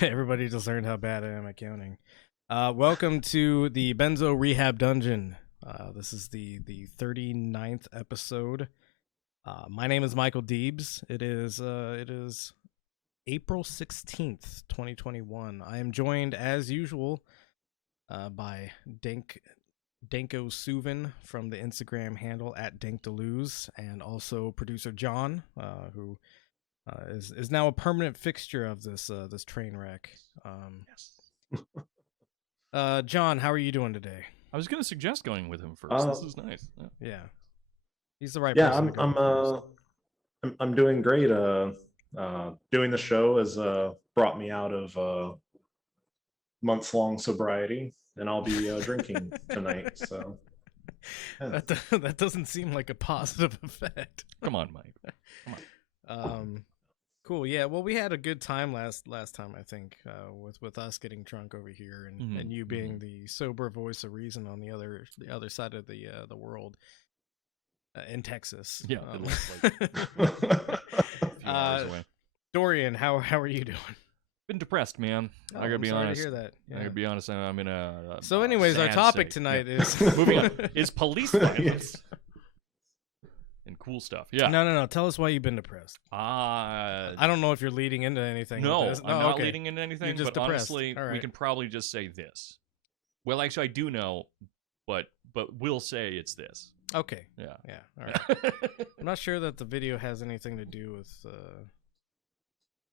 Everybody just learned how bad I am at counting. Welcome to the Benzo Rehab Dungeon. This is the 39th episode. My name is Michael Deebs. It is April 16th, 2021. I am joined, as usual, by Danko Suvin from the Instagram handle at DankDeluze, and also producer John, who is now a permanent fixture of this train wreck. Yes. John, how are you doing today? I was going to suggest going with him first. This is nice. Yeah, he's the right person. I'm doing great. Doing the show has brought me out of months-long sobriety, and I'll be drinking tonight. So yeah. That doesn't seem like a positive effect. Come on, Mike. Come on. Cool. Yeah. Well, we had a good time last time, I think, with us getting drunk over here, and you being the sober voice of reason on the other side of the world, in Texas. Yeah. It looks like a few hours away. Dorian, how are you doing? Been depressed, man. Oh, I gotta be honest. To hear that. Yeah. I gotta be honest. I'm in a. So, anyways, our topic tonight is moving on. Is police violence. And cool stuff. Yeah. No. Tell us why you've been depressed. I don't know if you're leading into anything. No, I'm not leading into anything. You're just but depressed. Honestly, we can probably just say this. Well, actually, I do know, but we'll say it's this. Okay. Yeah. All right. I'm not sure that the video has anything to do with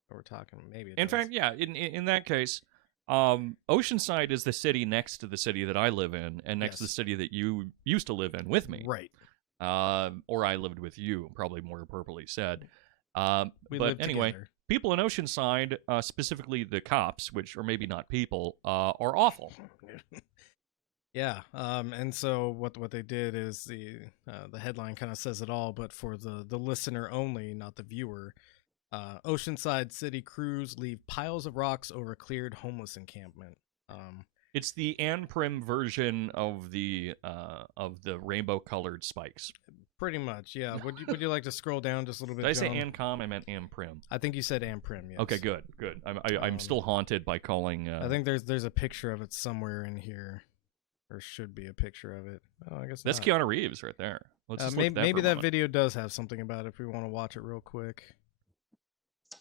what we're talking. Maybe. In fact, yeah. In that case, Oceanside is the city next to the city that I live in, and next to the city that you used to live in with me. Right. Or I lived with you, probably more appropriately said. But anyway, together. People in Oceanside, specifically the cops, which are maybe not people, are awful. Yeah. And so what they did is the headline kind of says it all, but for the listener only, not the viewer. Oceanside city crews leave piles of rocks over cleared homeless encampment. It's the Ann Prim version of the rainbow-colored spikes. Pretty much, yeah. Would you like to scroll down just a little bit? Did I say Ann Com? I meant Ann Prim. I think you said Ann Prim. Yes. Okay, good. I'm still haunted by calling. I think there's a picture of it somewhere in here, or should be a picture of it. Oh, I guess that's not. Keanu Reeves right there. Maybe that video does have something about it if we want to watch it real quick.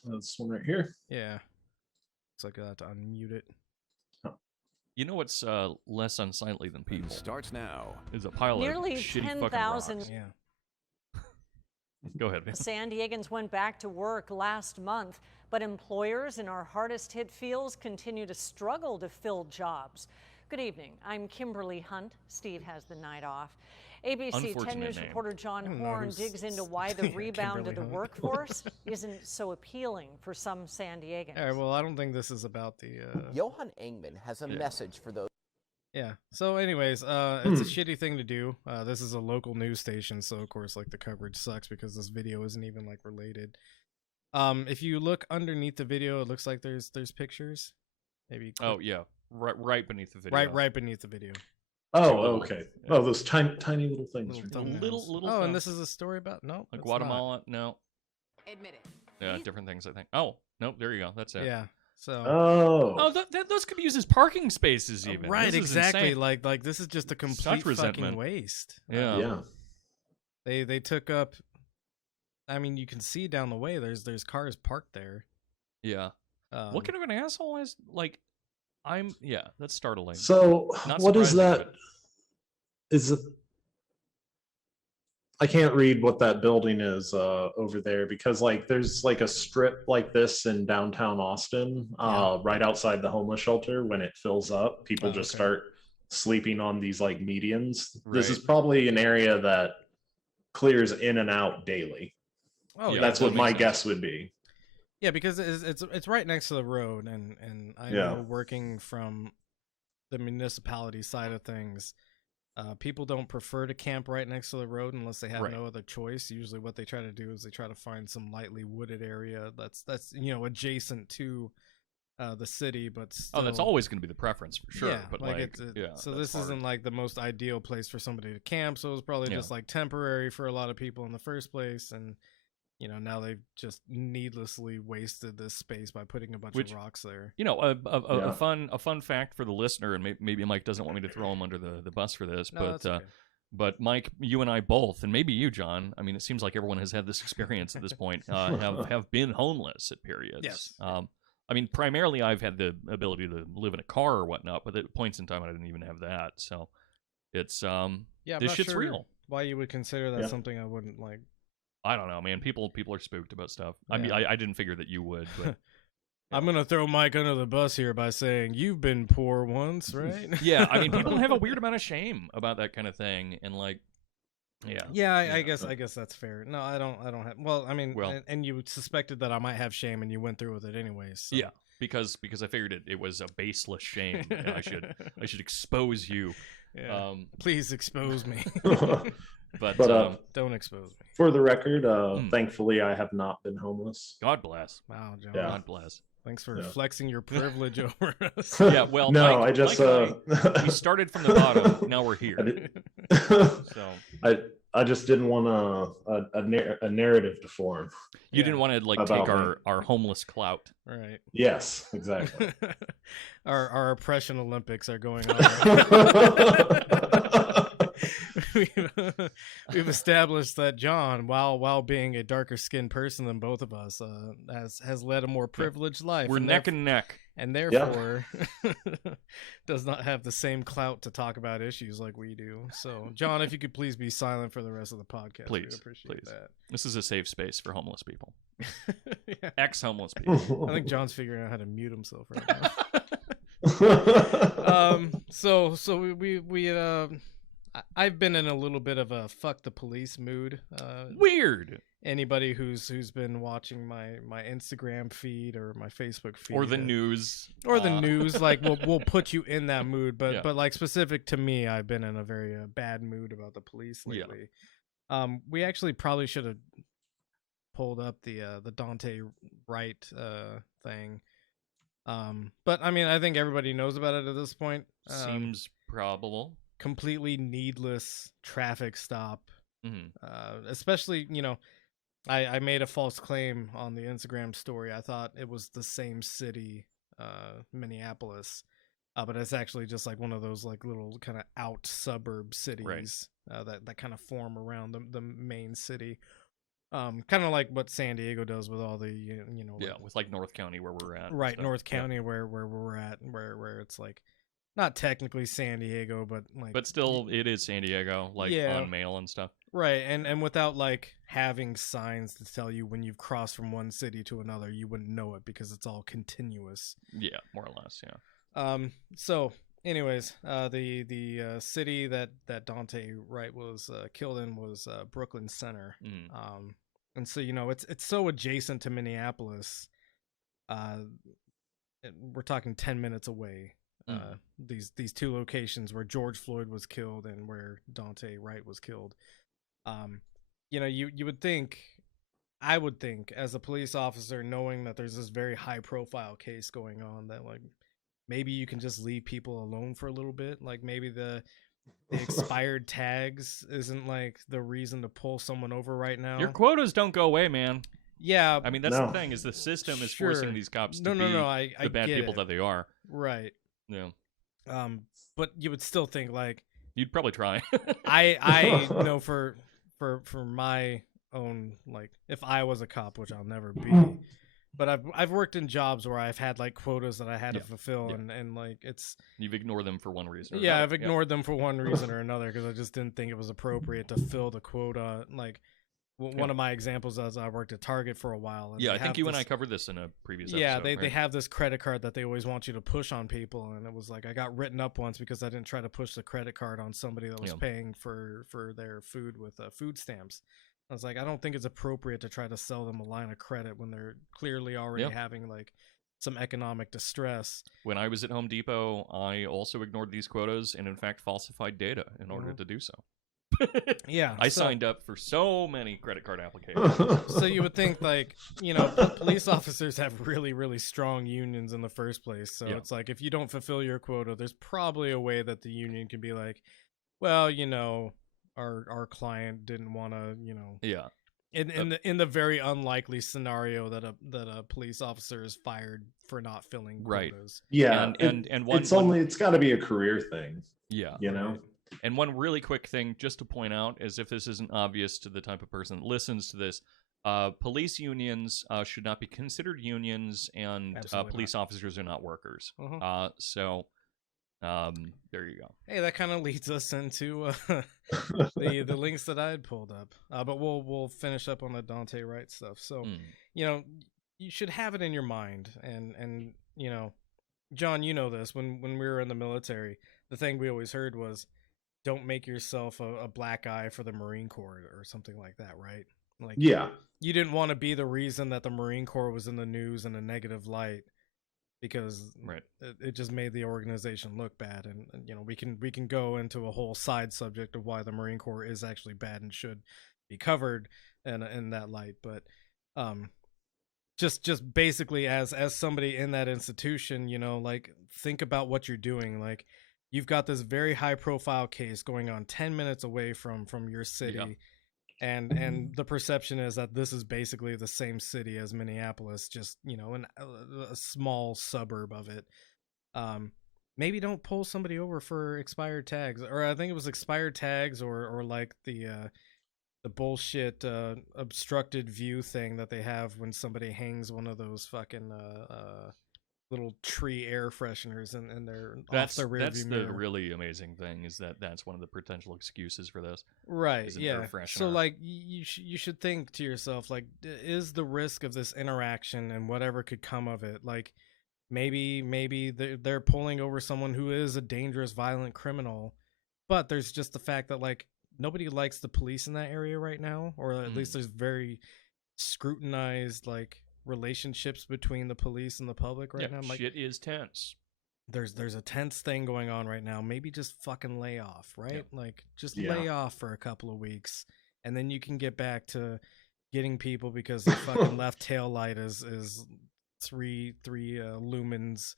This one right here. Yeah, looks like I have to unmute it. You know what's less unsightly than people? Starts now. Is a pile of shitty fucking rocks. Yeah. Go ahead, man. San Diegans went back to work last month, but employers in our hardest hit fields continue to struggle to fill jobs. Good evening. I'm Kimberly Hunt. Steve has the night off. ABC 10 News reporter John Horn digs into why the rebound of the workforce isn't so appealing for some San Diegans. All right, well, I don't think this is about the... Johan Engman has a message for those... Yeah, so anyways, it's a shitty thing to do. This is a local news station, so of course, like, the coverage sucks because this video isn't even, like, related. If you look underneath the video, it looks like there's pictures. Maybe. Oh, yeah. Right beneath the video. Right beneath the video. Oh, okay. Oh, those tiny little things. Little. Oh, and this is a story about like Guatemala. No. Admit it. Yeah, different things. I think. Oh, nope. There you go. That's it. Yeah. So. Oh. Those could be used as parking spaces, even. Right. Exactly. Like this is just a complete fucking waste. Yeah. They took up. I mean, you can see down the way. There's cars parked there. Yeah. What kind of an asshole is like? That's startling. So what is that? Is it? I can't read what that building is over there because like there's like a strip like this in downtown Austin, right outside the homeless shelter. When it fills up, people just start sleeping on these like medians. Right. This is probably an area that clears in and out daily. Oh, Yeah, That's that what makes my sense. guess would be. Yeah, because it's right next to the road, and I Yeah. know working from the municipality side of things, people don't prefer to camp right next to the road unless they have Right. no other choice. Usually, what they try to do is they try to find some lightly wooded area that's adjacent to the city, but still. Oh, that's always going to be the preference for sure. Yeah, but yeah. so that's this isn't hard. like the most ideal place for somebody to camp. So it was probably Yeah. just like temporary for a lot of people in the first place, and now they've just needlessly wasted this space by putting a bunch of rocks there. A fun fact for the listener, and maybe Mike doesn't want me to throw him under the bus for this, No, but that's okay. but Mike, you and I both, and maybe you, John. I mean, it seems like everyone has had this experience at this point. Have been homeless at periods. Yes. I mean, primarily I've had the ability to live in a car or whatnot, but at points in time I didn't even have that. So it's Yeah, I'm this not shit's sure real. why you would consider that Yeah. something I wouldn't like. I don't know, man. People are spooked about stuff. I mean, Yeah. I didn't figure that you would, but I'm gonna throw Mike under the bus here by saying you've been poor once, right? yeah, I mean, people have a weird amount of shame about that kind of thing, and like, yeah, Yeah, I Yeah. guess that's fair. No, I don't have. Well, I mean, Well- and you suspected that I might have shame, and you went through with it anyways. So. yeah, because I figured it was a baseless shame. And I should expose you. Yeah. Please expose me. But Don't expose me. For the record, Hmm. thankfully, I have not been homeless. God bless. Wow, John. Yeah. God bless. Thanks for Yeah. flexing your privilege over us. Yeah, well, no, Mike- I just Mike We started from the bottom. Now we're I, here. did, So I just didn't want a narrative to form. you didn't want to like About take me. our homeless clout. Right. Yes, exactly. Our oppression Olympics are going on. Right? We've established that John, while being a darker skinned person than both of us, has led a more privileged life. We're neck and neck. and therefore does not have the same clout to talk about issues like we do. So, John, if you could please be silent for the rest of the podcast, we'd Please, appreciate please. This is a safe space for homeless people. that. Yeah. Ex-homeless people. I think John's figuring out how to mute himself right now. Um, So I've been in a little bit of a fuck the police mood. Weird. Anybody who's been watching my Instagram feed or my Facebook feed Or the news. or the news, like we'll put you in that mood. But Yeah. but like specific to me, I've been in a very bad mood about the police Yeah. lately. We actually probably should have pulled up the Dante Wright thing. But I mean, I think everybody knows about it at this point. Seems probable. Completely needless traffic stop. Mhm. Especially, I made a false claim on the Instagram story. I thought it was the same city, Minneapolis, but it's actually just like one of those like little kind of out suburb cities that kind of form around the main city. Kind of like what San Diego does with all the Yeah, with like North County where we're at. and right stuff. North Yeah. County where we're at, where it's like not technically San Diego, but like But still, it is San Diego, like Yeah. on mail and stuff. right, and without like having signs to tell you when you've crossed from one city to another, you wouldn't know it because it's all continuous. Yeah, more or less. Yeah. So anyways, the city that Dante Wright was killed in was Brooklyn Center. Mhm. And so it's so adjacent to Minneapolis. We're talking 10 minutes away. These two locations where George Floyd was killed and where Dante Wright was killed. You would think, I would think, as a police officer, knowing that there's this very high profile case going on, that like maybe you can just leave people alone for a little bit. Like maybe the expired tags isn't like the reason to pull someone over right now. Your quotas don't go away, man. Yeah, I mean, that's No. the thing, is the system is Sure. forcing these cops to no, be I the bad get people it. that they are. Right. Yeah. But you would still think like You'd probably try. I know for my own, like, if I was a cop, which I'll never be, but I've worked in jobs where I've had like quotas that I had to fulfill, and like it's You've ignored them for one reason. Or yeah, another. I've ignored them for one reason or another because I just didn't think it was appropriate to fill the quota. Like one of my examples is I worked at Target for a while. And Yeah, they I think have you and this- I covered this in a previous yeah, episode. they right? have this credit card that they always want you to push on people, and it was like I got written up once because I didn't try to push the credit card on somebody that was Yeah. paying for their food with food stamps. I was like, I don't think it's appropriate to try to sell them a line of credit when they're clearly already having like some economic distress. When I was at Home Depot, I also ignored these quotas and in fact falsified data in order to do so. Yeah, I signed up for so many credit card applications. So you would think, like, you know, police officers have really, really strong unions in the first place. So it's like, if you don't fulfill your quota, there's probably a way that the union can be like, well, you know, our client didn't want to, you know, in the very unlikely scenario that a police officer is fired for not filling quotas. Yeah, and it's got to be a career thing. Yeah, you know. And one really quick thing just to point out, as if this isn't obvious to the type of person that listens to this, police unions should not be considered unions, and police officers are not workers. So there you go. Hey, that kind of leads us into the links that I had pulled up. But we'll finish up on the Dante Wright stuff. So, you know, you should have it in your mind, and you know, John, you know this. When we were in the military, the thing we always heard was, don't make yourself a black eye for the Marine Corps or something like that, right? Like, you didn't want to be the reason that the Marine Corps was in the news in a negative light, because it just made the organization look bad. And you know, we can go into a whole side subject of why the Marine Corps is actually bad and should be covered in that light. But just basically as somebody in that institution, you know, like, think about what you're doing. Like, you've got this very high profile case going on 10 minutes away from your city. And the perception is that this is basically the same city as Minneapolis, just, you know, a small suburb of it. Maybe don't pull somebody over for expired tags, or I think it was expired tags, or like the bullshit obstructed view thing that they have when somebody hangs one of those fucking little tree air fresheners in their off their rear view mirror. That's the really amazing thing, is that that's one of the potential excuses for this. Right. Yeah. So like, you should think to yourself, like, is the risk of this interaction and whatever could come of it, like, maybe they're pulling over someone who is a dangerous, violent criminal, but there's just the fact that, like, nobody likes the police in that area right now, or at least there's very scrutinized, like, relationships between the police and the public right now. Like, shit is tense. There's a tense thing going on right now. Maybe just fucking lay off, right? Like, just lay off for a couple of weeks, and then you can get back to getting people, because the fucking left tail light is three lumens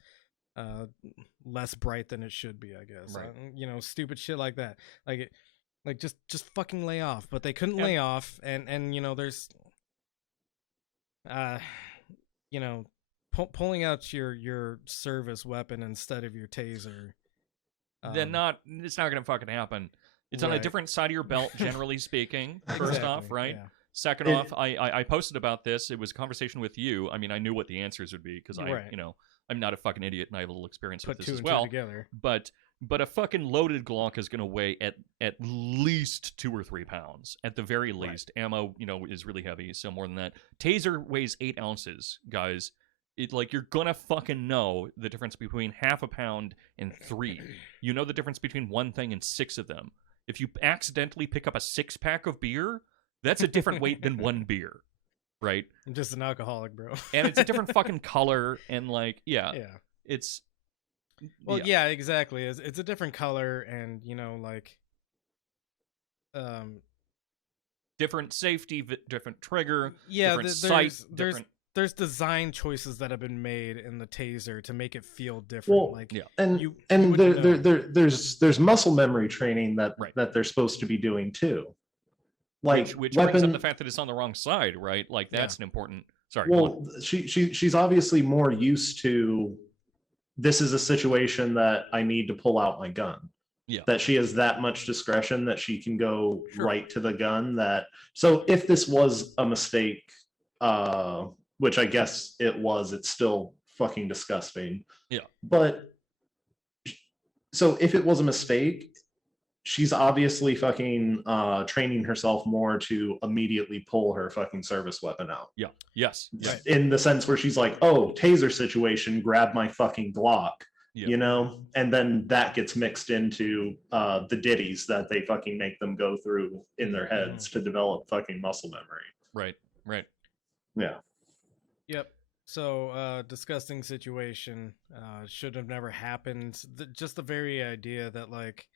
less bright than it should be, I guess. Right. You know, stupid shit like that. Like just fucking lay off. But they couldn't lay off, and you know, there's you know, pulling out your service weapon instead of your taser. Then it's not gonna fucking happen. It's on a different side of your belt, generally speaking. First off, right? Yeah. Second off, I posted about this. It was a conversation with you. I mean, I knew what the answers would be, because you know, I'm not a fucking idiot, and I have a little experience with this as well. Together. But a fucking loaded Glock is going to weigh at least 2 or 3 pounds, at the very least. Ammo, you know, is really heavy, so more than that. Taser weighs 8 ounces, guys. It, like, you're gonna fucking know the difference between half a pound and 3. You know the difference between one thing and 6 of them. If you accidentally pick up a 6-pack of beer, that's a different weight than 1 beer, right? I'm just an alcoholic, bro. And it's a different fucking color, and like, it's... Well, yeah, exactly. It's a different color, and, you know, like, different safety, different trigger, yeah, different sight, there's design choices that have been made in the taser to make it feel different. Well, like, there's muscle memory training that they're supposed to be doing too. Like, which brings up the fact that it's on the wrong side, right? Like, that's an important. Sorry. Well, she's obviously more used to, this is a situation that I need to pull out my gun. Yeah. That she has that much discretion that she can go right to the gun. So if this was a mistake, which I guess it was, it's still fucking disgusting. Yeah. But so if it was a mistake, she's obviously fucking training herself more to immediately pull her fucking service weapon out. Yeah. Yes. In the sense where she's like, oh, taser situation, grab my fucking Glock. Yeah. you know, and then that gets mixed into the ditties that they fucking make them go through in their heads to develop fucking muscle memory. Right. Yeah. Yep. So, disgusting situation. Should have never happened. Just the very idea that, like,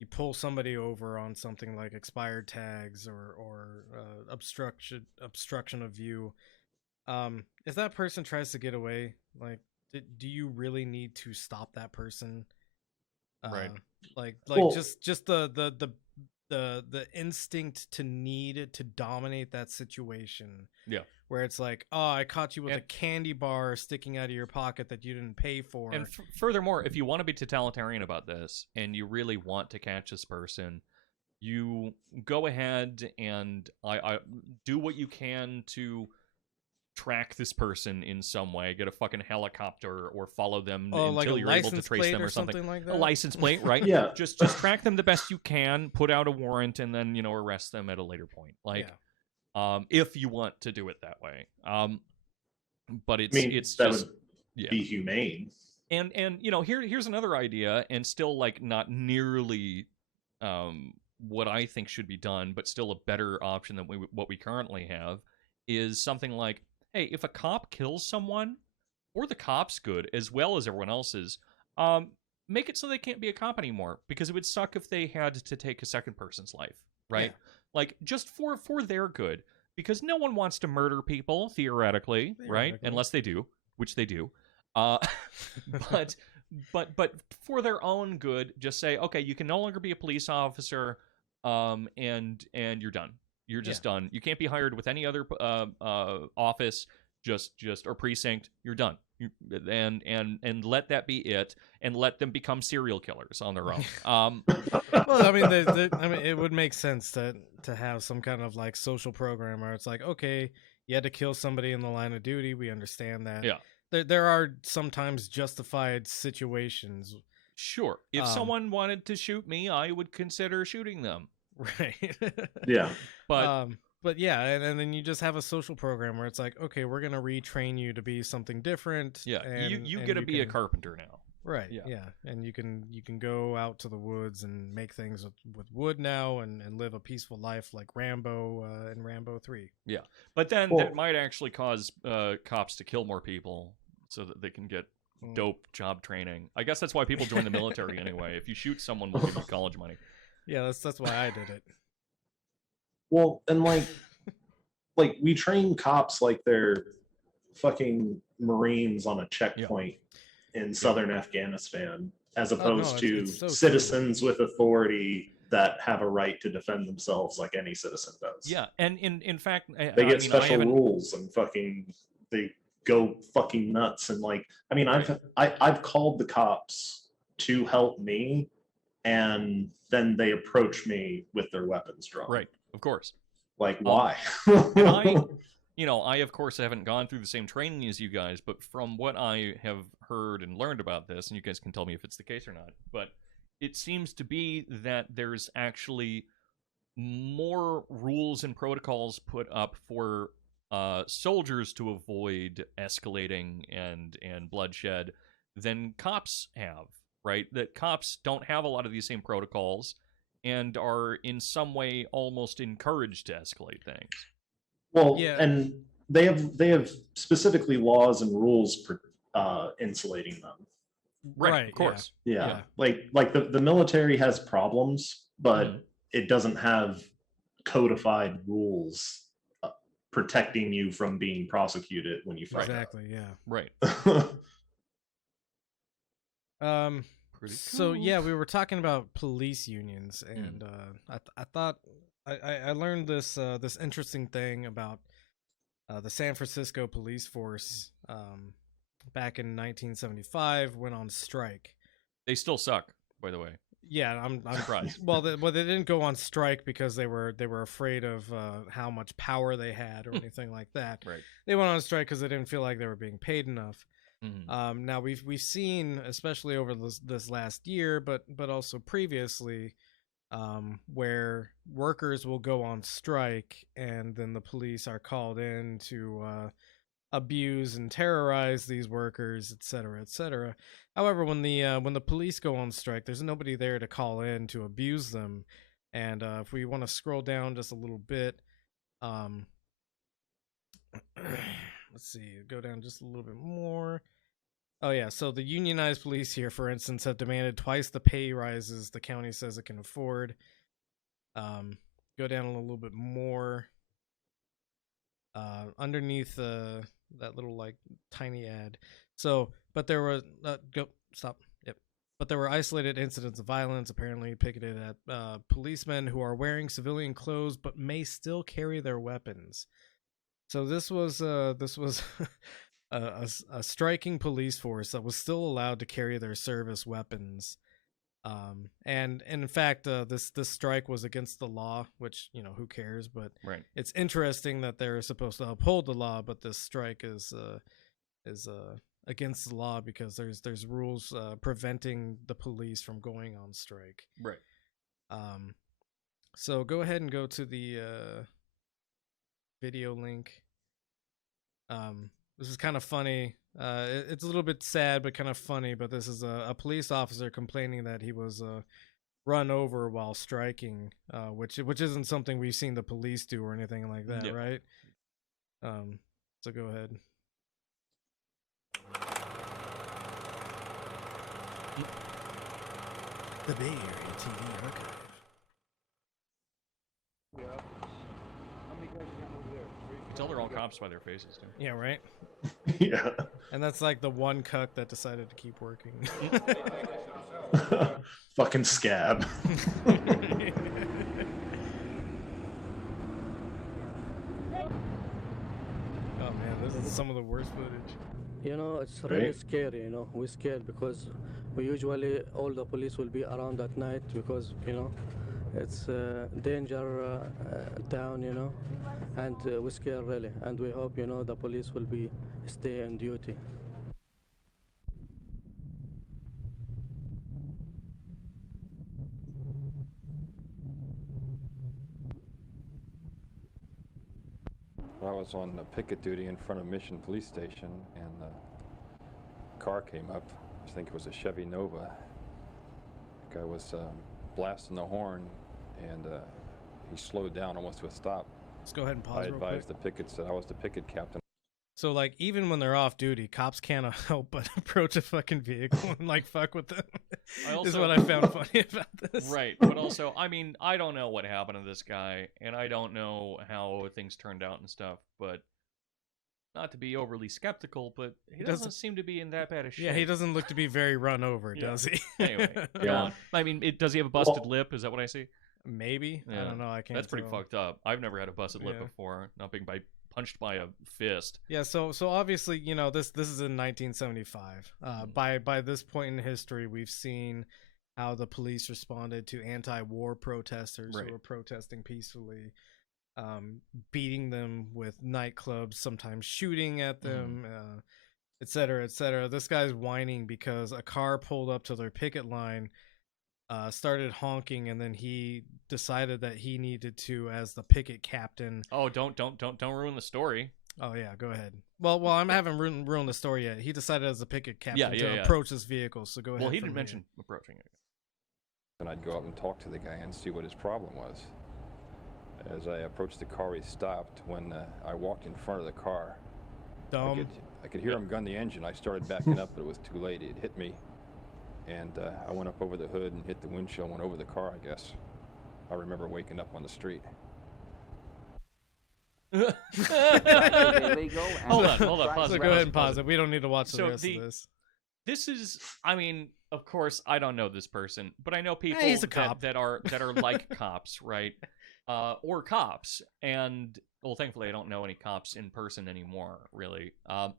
you pull somebody over on something like expired tags or obstruction of view. If that person tries to get away, like, do you really need to stop that person? Right. Like Well- just the instinct to need to dominate that situation. Yeah. Where it's like, oh, I caught you with a And- candy bar sticking out of your pocket that you didn't pay for. And furthermore, if you want to be totalitarian about this and you really want to catch this person, you go ahead and I do what you can to track this person in some way. Get a fucking helicopter or follow them like until a you're able to license trace plate them or or something. like A that? license plate, right? Yeah. Just track them the best you can, put out a warrant, and then, you know, arrest them at a later point. Like, if you want to do it that way. But I mean, it's that just would be humane. and you know, here's another idea, and still like not nearly what I think should be done, but still a better option than what we currently have, is something like, hey, if a cop kills someone, or the cop's good as well as everyone else's, make it so they can't be a cop anymore, because it would suck if they had to take a second person's life, right? Yeah. Like, just for their good, because no one wants to murder people theoretically, right? Unless they do, which they do. But for their own good, just say, okay, you can no longer be a police officer, and you're done. You're just done. You can't be hired with any other office, just or precinct. You're done. And let that be it, and let them become serial killers on their own. Well, I mean, it would make sense to have some kind of like social program where it's like, okay, you had to kill somebody in the line of duty. We understand that. Yeah. There are sometimes justified situations. Sure. If someone wanted to shoot me, I would consider shooting them. Right. Yeah. But yeah, and then you just have a social program where it's like, okay, we're gonna retrain you to be something different. Yeah. And You get to be a can- carpenter now. Right. Yeah. Yeah. And you can go out to the woods and make things with wood now and live a peaceful life like Rambo in Rambo 3. Yeah. But then Well- that might actually cause cops to kill more people so that they can get dope job training. I guess that's why people join the military anyway. If you shoot someone, we'll give you college money. Yeah, that's why I did it. Well, and like we train cops like they're fucking Marines on a checkpoint in southern Afghanistan, as opposed to it's so citizens with authority that have a right to defend themselves like any citizen does. Yeah. And in fact, They get special rules and fucking they go fucking nuts. And like, I mean, I've called the cops to help me, and then they approach me with their weapons drawn. Right. Of course. Like, why? And I of course haven't gone through the same training as you guys, but from what I have heard and learned about this, and you guys can tell me if it's the case or not, but it seems to be that there's actually more rules and protocols put up for soldiers to avoid escalating and bloodshed than cops have, right? That cops don't have a lot of these same protocols and are in some way almost encouraged to escalate things. Well, Yeah. and they have specifically laws and rules for insulating them. Right, of course. Yeah. Like the military has problems, but it doesn't have codified rules protecting you from being prosecuted when you fuck Exactly, yeah. Right. up. Pretty So cool. yeah, we were talking about police unions, and I thought I learned this this interesting thing about the San Francisco police force back in 1975 went on strike. They still suck, by the way. Yeah, I'm Surprised. Well, they didn't go on strike because they were afraid of how much power they had or anything like that. Right. They went on strike because they didn't feel like they were being paid enough. Mhm. Now we've seen, especially over this last year, but also previously, where workers will go on strike and then the police are called in to abuse and terrorize these workers, etc., etc. However, when the police go on strike, there's nobody there to call in to abuse them. And if we want to scroll down just a little bit, let's see, go down just a little bit more. Oh yeah, so the unionized police here, for instance, have demanded twice the pay rises the county says it can afford. Go down a little bit more. Underneath that little like tiny ad. So, but there were But there were isolated incidents of violence, apparently picketed at policemen who are wearing civilian clothes but may still carry their weapons. So this was a striking police force that was still allowed to carry their service weapons. And in fact, this strike was against the law, which, you know, who cares? But Right. it's interesting that they're supposed to uphold the law, but this strike is against the law because there's rules preventing the police from going on strike. Right. So go ahead and go to the video link. This is kind of funny. It's a little bit sad, but kind of funny. But this is a police officer complaining that he was run over while striking, which isn't something we've seen the police do or anything like that, Yeah. right? So go ahead. The Bay Area TV Archive. You can tell they're all cops by their faces, too. Yeah, right. Yeah. And that's like the one cuck that decided to keep working. Fucking scab. Oh man, this is some of the worst footage. You know, it's really Right. scary, you know. We're scared because we usually, all the police will be around at night because, you know, it's danger town, you know, and we're scared really. And we hope, you know, the police will be stay on duty. I was on picket duty in front of Mission Police Station, and the car came up. I think it was a Chevy Nova. The guy was blasting the horn, and he slowed down almost to a stop. Let's go ahead and I pause real quick. advised the pickets that I was the picket captain. So like even when they're off duty, cops can't help but approach a fucking vehicle and like fuck with them. I Is also- what I found funny about this. Right, but also, I mean, I don't know what happened to this guy, and I don't know how things turned out and stuff, but not to be overly skeptical, but he doesn't seem to be in that bad a shape. Yeah, he doesn't look to be very run over, Yeah. does he? Anyway, go Yeah. on. I mean, does he have a busted lip? Is that what I see? Maybe. I Yeah. don't know. I can't. That's pretty tell. fucked up. I've never had a busted lip Yeah. before, not being punched by a fist. Yeah, so obviously, you know, this is in 1975. By this point in history, we've seen how the police responded to anti-war protesters Right. who were protesting peacefully, beating them with nightclubs, sometimes shooting at them, et cetera, et cetera. This guy's whining because a car pulled up to their picket line, started honking, and then he decided that he needed to, as the picket captain. Oh, don't ruin the story. Oh yeah, go ahead. Well, I haven't ruined the story yet. He decided as a picket captain Yeah, to yeah. approach his vehicle. So go ahead. Well, he from didn't here. mention approaching it. And I'd go up and talk to the guy and see what his problem was. As I approached the car, he stopped. When I walked in front of the car, I could hear him gun the engine. I started backing up, but it was too late. It hit me, and I went up over the hood and hit the windshield, went over the car, I guess. I remember waking up on the street. Hold on, pause So it. go ahead and pause it. We don't need to watch the So rest of this. This is, I mean, of course, I don't know this person, but I know people he's a cop. that are like cops, right? Or cops, and well, thankfully, I don't know any cops in person anymore. Really, I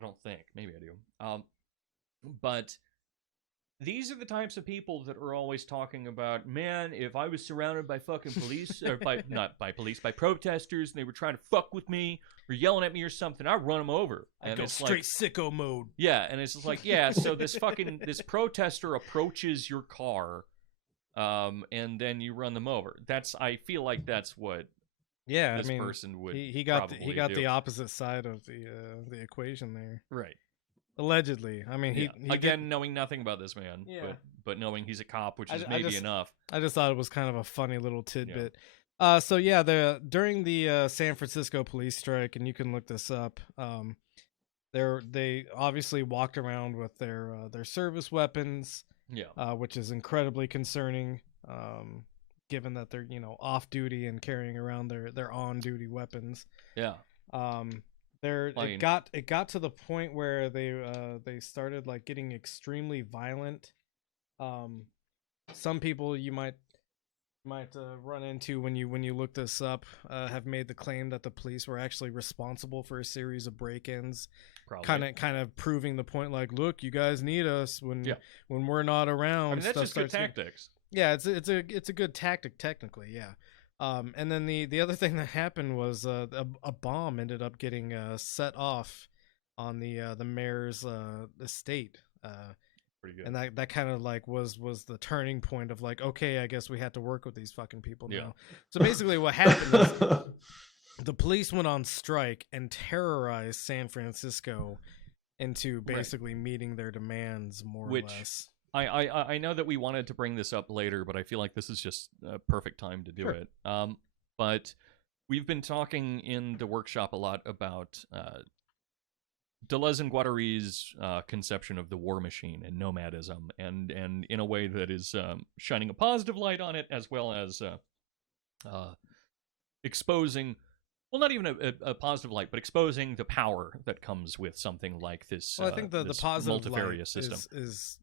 don't think. Maybe I do. But these are the types of people that are always talking about, man, if I was surrounded by fucking police, or not by police, by protesters, and they were trying to fuck with me or yelling at me or something, I'd run them over. I And go it's straight sicko mode. yeah, and it's just like, yeah, so this protester approaches your car, and then you run them over. I feel like that's what Yeah, this I mean, person would he got probably the do. opposite side of the equation there. Right. Allegedly, I mean, he again did, knowing nothing about this man, Yeah. but knowing he's a cop, which is I maybe just- enough. I just thought it was kind of a funny little tidbit. So during the San Francisco police strike, and you can look this up. They obviously walked around with their service weapons, Yeah. which is incredibly concerning, given that they're off duty and carrying around their on duty weapons. Yeah. It got to the point where they started like getting extremely violent. Some people you might run into when you look this up have made the claim that the police were actually responsible for a series of break-ins, kind of proving the point, like, look, you guys need us when we're not around. I mean, that's just good tactics. Yeah, it's a good tactic technically, yeah. And then the other thing that happened was a bomb ended up getting set off on the mayor's estate. Pretty good. And that kind of like was the turning point of like, okay, I guess we had to work with these fucking people now. So basically what happened is the police went on strike and terrorized San Francisco into basically meeting their demands more or less. I know that we wanted to bring this up later, but I feel like this is just a perfect time to do it. But we've been talking in the workshop a lot about Deleuze and Guattari's conception of the war machine and nomadism, and in a way that is shining a positive light on it, as well as exposing, well, not even a positive light, but exposing the power that comes with something like this. Well, I think the positive multifarious light system is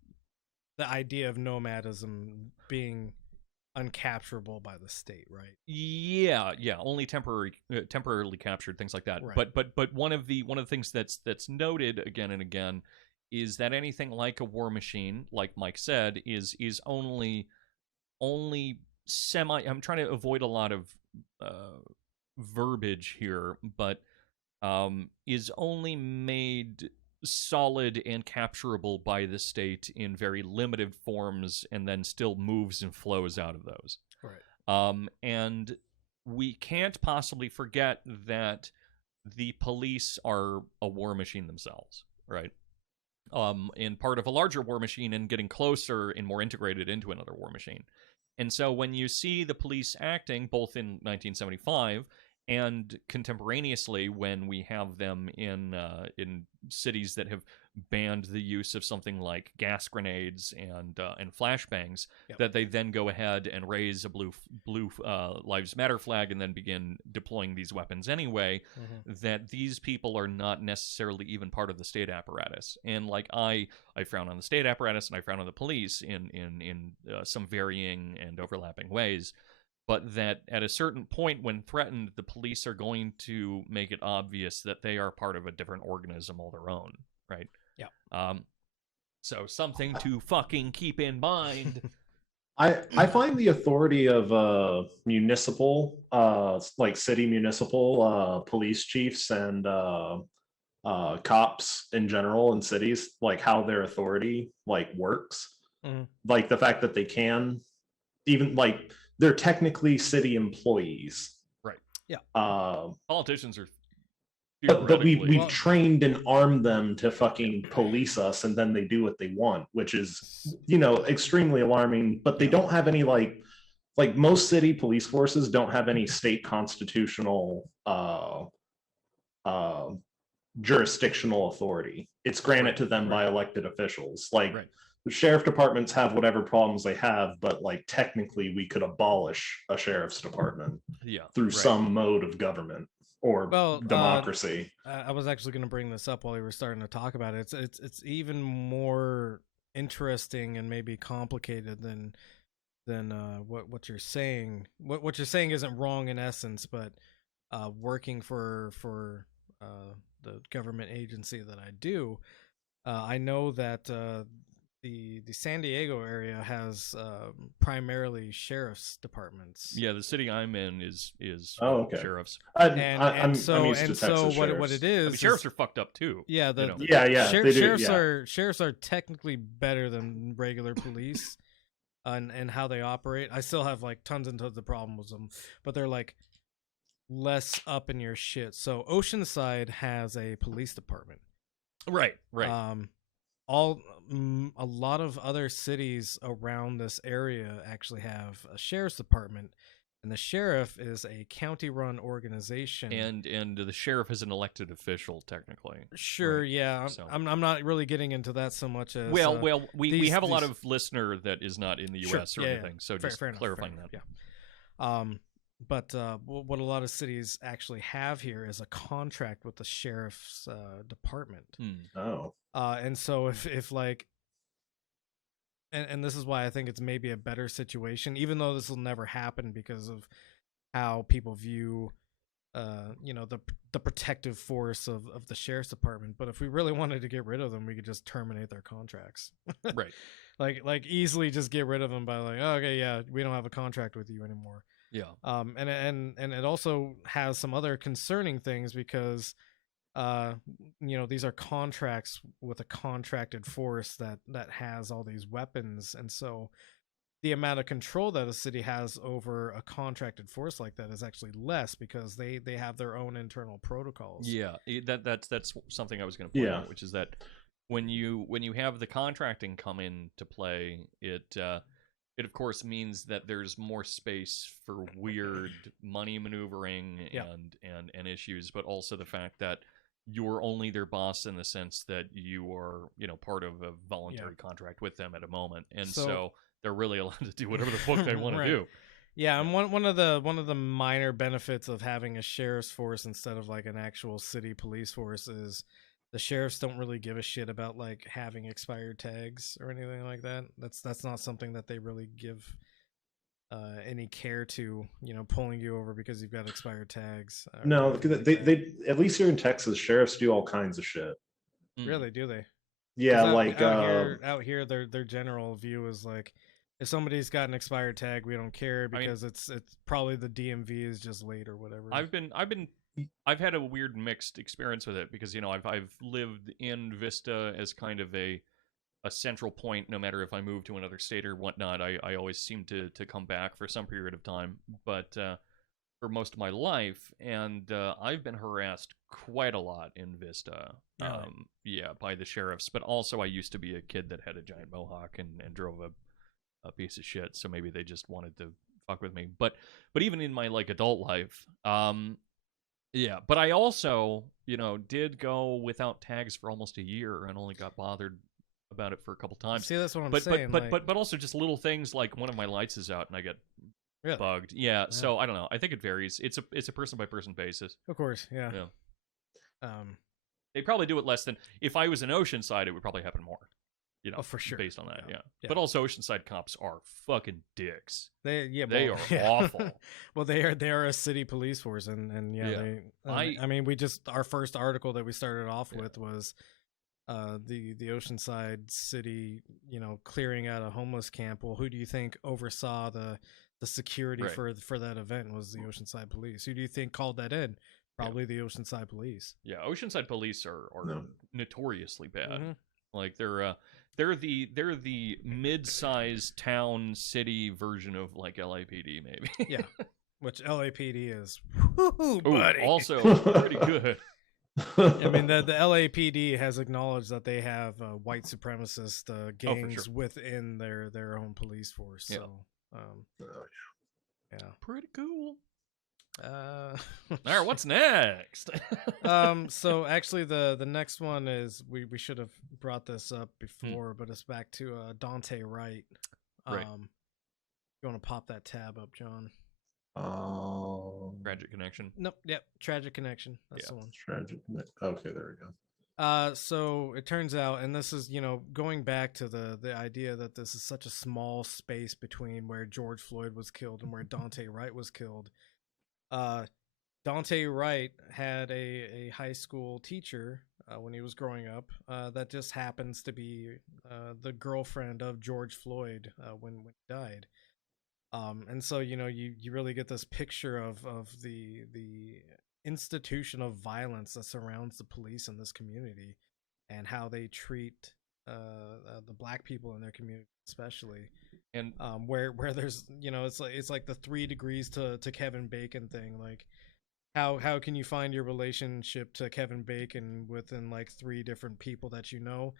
the idea of nomadism being uncapturable by the state, right? Yeah, only temporarily captured, things like that. Right. But one of the things that's noted again and again is that anything like a war machine, like Mike said, is only semi. I'm trying to avoid a lot of verbiage here, but is only made solid and capturable by the state in very limited forms, and then still moves and flows out of those. Right. And we can't possibly forget that the police are a war machine themselves, right? And part of a larger war machine and getting closer and more integrated into another war machine. And so when you see the police acting, both in 1975 and contemporaneously, when we have them in cities that have banned the use of something like gas grenades and flashbangs, that they then go ahead and raise a blue Lives Matter flag and then begin deploying these weapons anyway, that these people are not necessarily even part of the state apparatus. And like I frown on the state apparatus and I frown on the police in some varying and overlapping ways. But that at a certain point, when threatened, the police are going to make it obvious that they are part of a different organism all their own, right? Yeah. So something to fucking keep in mind. I find the authority of municipal, like city municipal police chiefs and cops in general in cities, like how their authority like works, like the fact that they can even like. They're technically city employees. Right. Yeah. Politicians are but we've trained and armed them to fucking police us, and then they do what they want, which is, extremely alarming. But they don't have any like most city police forces don't have any state constitutional jurisdictional authority. It's granted to them by elected officials. The sheriff departments have whatever problems they have, but like technically we could abolish a sheriff's department through some mode of government or democracy. I was actually going to bring this up while we were starting to talk about it. It's even more interesting and maybe complicated than what you're saying. What you're saying isn't wrong in essence, but working for the government agency that I do, I know that the San Diego area has primarily sheriff's departments. Yeah, the city I'm in is sheriffs. So what it is, I mean, sheriffs are fucked up too. Yeah, sheriffs are technically better than regular police, and how they operate. I still have like tons and tons of problems with them, but they're like less up in your shit. So Oceanside has a police department. Right. A lot of other cities around this area actually have a sheriff's department, and the sheriff is a county-run organization. And the sheriff is an elected official, technically. Sure, right? yeah. So. I'm not really getting into that so much as we have a lot of listener that is not in the U.S. Sure, or anything, so just clarifying that. Yeah. But what a lot of cities actually have here is a contract with the sheriff's department. Oh. And so if like, and this is why I think it's maybe a better situation, even though this will never happen because of how people view, the protective force of the sheriff's department. But if we really wanted to get rid of them, we could just terminate their contracts. Right. Like easily just get rid of them by like, oh, okay, yeah, we don't have a contract with you anymore. Yeah. And it also has some other concerning things because, these are contracts with a contracted force that has all these weapons, and so the amount of control that a city has over a contracted force like that is actually less because they have their own internal protocols. Yeah, that's something I was going to point out, which is that when you have the contracting come into play, it of course means that there's more space for weird money maneuvering and issues, but also the fact that you're only their boss in the sense that you are, part of a voluntary contract with them at a moment, and so they're really allowed to do whatever the fuck they want to do. Yeah, and one of the minor benefits of having a sheriff's force instead of like an actual city police force is the sheriffs don't really give a shit about like having expired tags or anything like that. That's not something that they really give any care to, pulling you over because you've got expired tags. No, they at least here in Texas, sheriffs do all kinds of shit. Really, do they? Yeah, out here, their general view is like, if somebody's got an expired tag, we don't care because it's probably the DMV is just late or whatever. I've had a weird mixed experience with it because I've lived in Vista as kind of a central point. No matter if I move to another state or whatnot, I always seem to come back for some period of time. But for most of my life, and I've been harassed quite a lot in Vista. By the sheriffs. But also, I used to be a kid that had a giant mohawk and drove a piece of shit. So maybe they just wanted to fuck with me. But even in my like adult life, but I also did go without tags for almost a year and only got bothered about it for a couple times. See, that's what I'm saying. But also just little things like one of my lights is out and I get bugged. Yeah, so I don't know. I think it varies. It's a person by person basis. Of course, yeah. They probably do it less than if I was in Oceanside, it would probably happen more. For sure. Based on that, yeah. But also Oceanside cops are fucking dicks. They are awful. Well, they are a city police force, and I mean, our first article that we started off with was the Oceanside city, clearing out a homeless camp. Well, who do you think oversaw the security for that event? Was the Oceanside police. Who do you think called that in? Probably the Oceanside police. Yeah, Oceanside police are notoriously bad. Mm-hmm. Like they're the mid-sized town city version of like LAPD maybe. Yeah, which LAPD is, buddy. Also pretty good. I mean, the LAPD has acknowledged that they have white supremacist gangs within their own police force. So, pretty cool. All right, what's next? So actually the next one is we should have brought this up before, but it's back to Dante Wright. You want to pop that tab up, John? Tragic Connection. Nope. Yep. Tragic Connection. That's the one. Tragic. Okay, there we go. So it turns out, and this is, going back to the idea that this is such a small space between where George Floyd was killed and where Dante Wright was killed. Dante Wright had a high school teacher when he was growing up that just happens to be the girlfriend of George Floyd when he died. And so you really get this picture of the institution of violence that surrounds the police in this community and how they treat the black people in their community especially. And where there's it's like the 3 degrees to Kevin Bacon thing. Like how can you find your relationship to Kevin Bacon within like 3 different people that you know?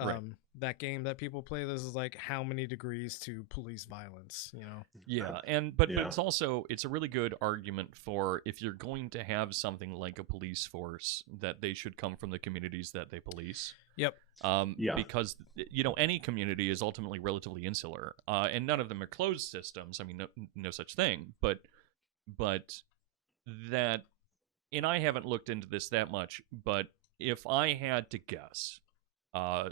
Right. That game that people play, this is like how many degrees to police violence, you know? Yeah, but it's a really good argument for if you're going to have something like a police force, that they should come from the communities that they police. Yep. Because any community is ultimately relatively insular, and none of them are closed systems. I mean, no such thing. But that, and I haven't looked into this that much, but if I had to guess,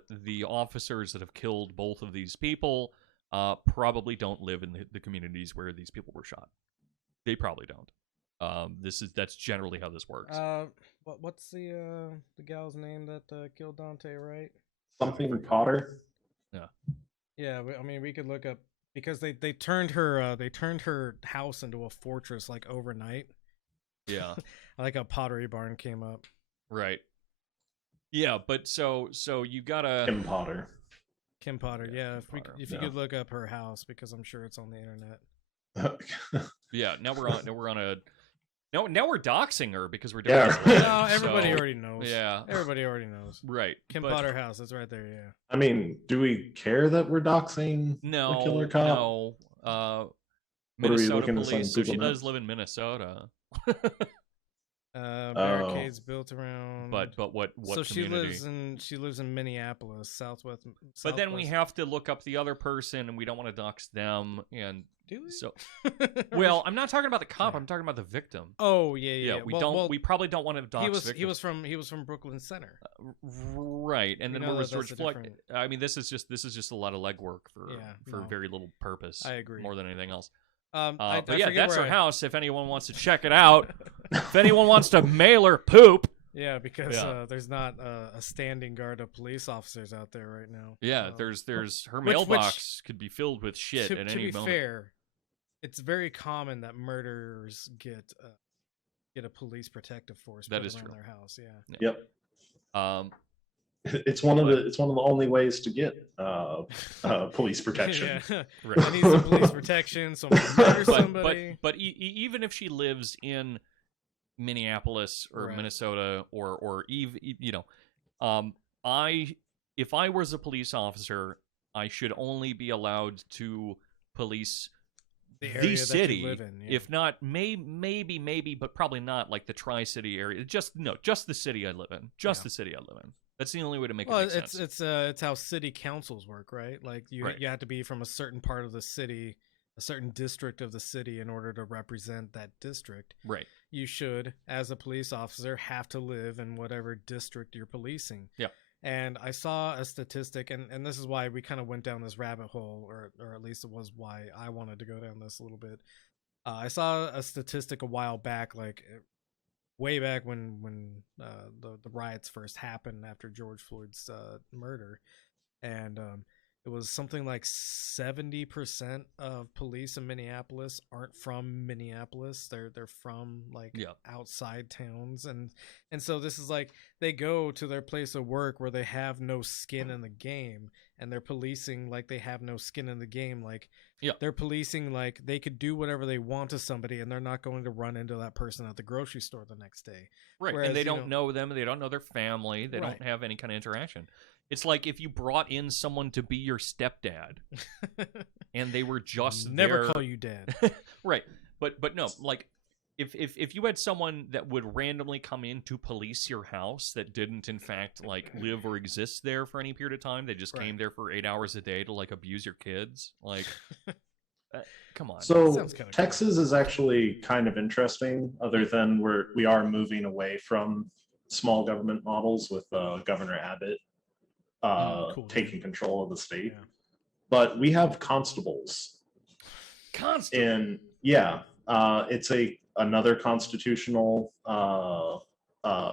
the officers that have killed both of these people probably don't live in the communities where these people were shot. They probably don't. That's generally how this works. What's the gal's name that killed Dante, right? Something Potter. Yeah. I mean, we could look up, because they turned her house into a fortress like overnight. Yeah. I like how Pottery Barn came up. Right. Yeah, but so you gotta Kim Potter. Yeah. If you could look up her house, because I'm sure it's on the internet. Yeah. Now we're doxing her because we're doing Yeah. this. No, everybody already knows. Yeah. Everybody already knows. Right. Potter house. It's right there. Yeah. I mean, do we care that we're doxing a killer cop? No. What are we Minnesota looking to police. send So she people does now? live in Minnesota. Barricades built around. But what so community? she lives in Minneapolis, southwest. But then we have to look up the other person, and we don't want to dox them. And do we? So, well, I'm not talking about the cop. I'm talking about the victim. Oh yeah. We probably don't want to dox. He was from Brooklyn Center. Right, and then where was George Floyd? Different... I mean, this is just a lot of legwork for very little purpose. I agree. More than anything else. But yeah, that's her house. If anyone wants to check it out, if anyone wants to mail her poop. Yeah, because there's not a standing guard of police officers out there right now. Yeah, there's her mailbox could be filled with shit at any moment. To be fair, it's very common that murderers get a police protective force put around their house. Yeah. Yep. It's one of the only ways to get police protection. Yeah. Right. I need some police protection. So murder somebody. But even if she lives in Minneapolis or Minnesota or even if I was a police officer, I should only be allowed to police the city, that you live in, if not maybe, but probably not like the Tri-City area. Just the city I live in. The city I live in. That's the only way to make it make sense. It's how city councils work, right? Like you have to be from a certain part of the city, a certain district of the city, in order to represent that district. Right. You should, as a police officer, have to live in whatever district you're policing. Yeah. And I saw a statistic, and this is why we kind of went down this rabbit hole, or at least it was why I wanted to go down this a little bit. I saw a statistic a while back, like way back when the riots first happened after George Floyd's murder, and it was something like 70% of police in Minneapolis aren't from Minneapolis. They're from like outside towns, and so this is like they go to their place of work where they have no skin in the game, and they're policing like they have no skin in the game. Like they're policing like they could do whatever they want to somebody, and they're not going to run into that person at the grocery store the next day. Right, whereas, and they don't know them. They don't know their family. They don't have any kind of interaction. It's like if you brought in someone to be your stepdad, and they were just never call you dad. Right, but no, like if you had someone that would randomly come in to police your house that didn't in fact like live or exist there for any period of time, they just came there for 8 hours a day to like abuse your kids, like come on. So Texas is actually kind of interesting, other than we are moving away from small government models with Governor Abbott taking control of the state. But we have constables. And it's another constitutional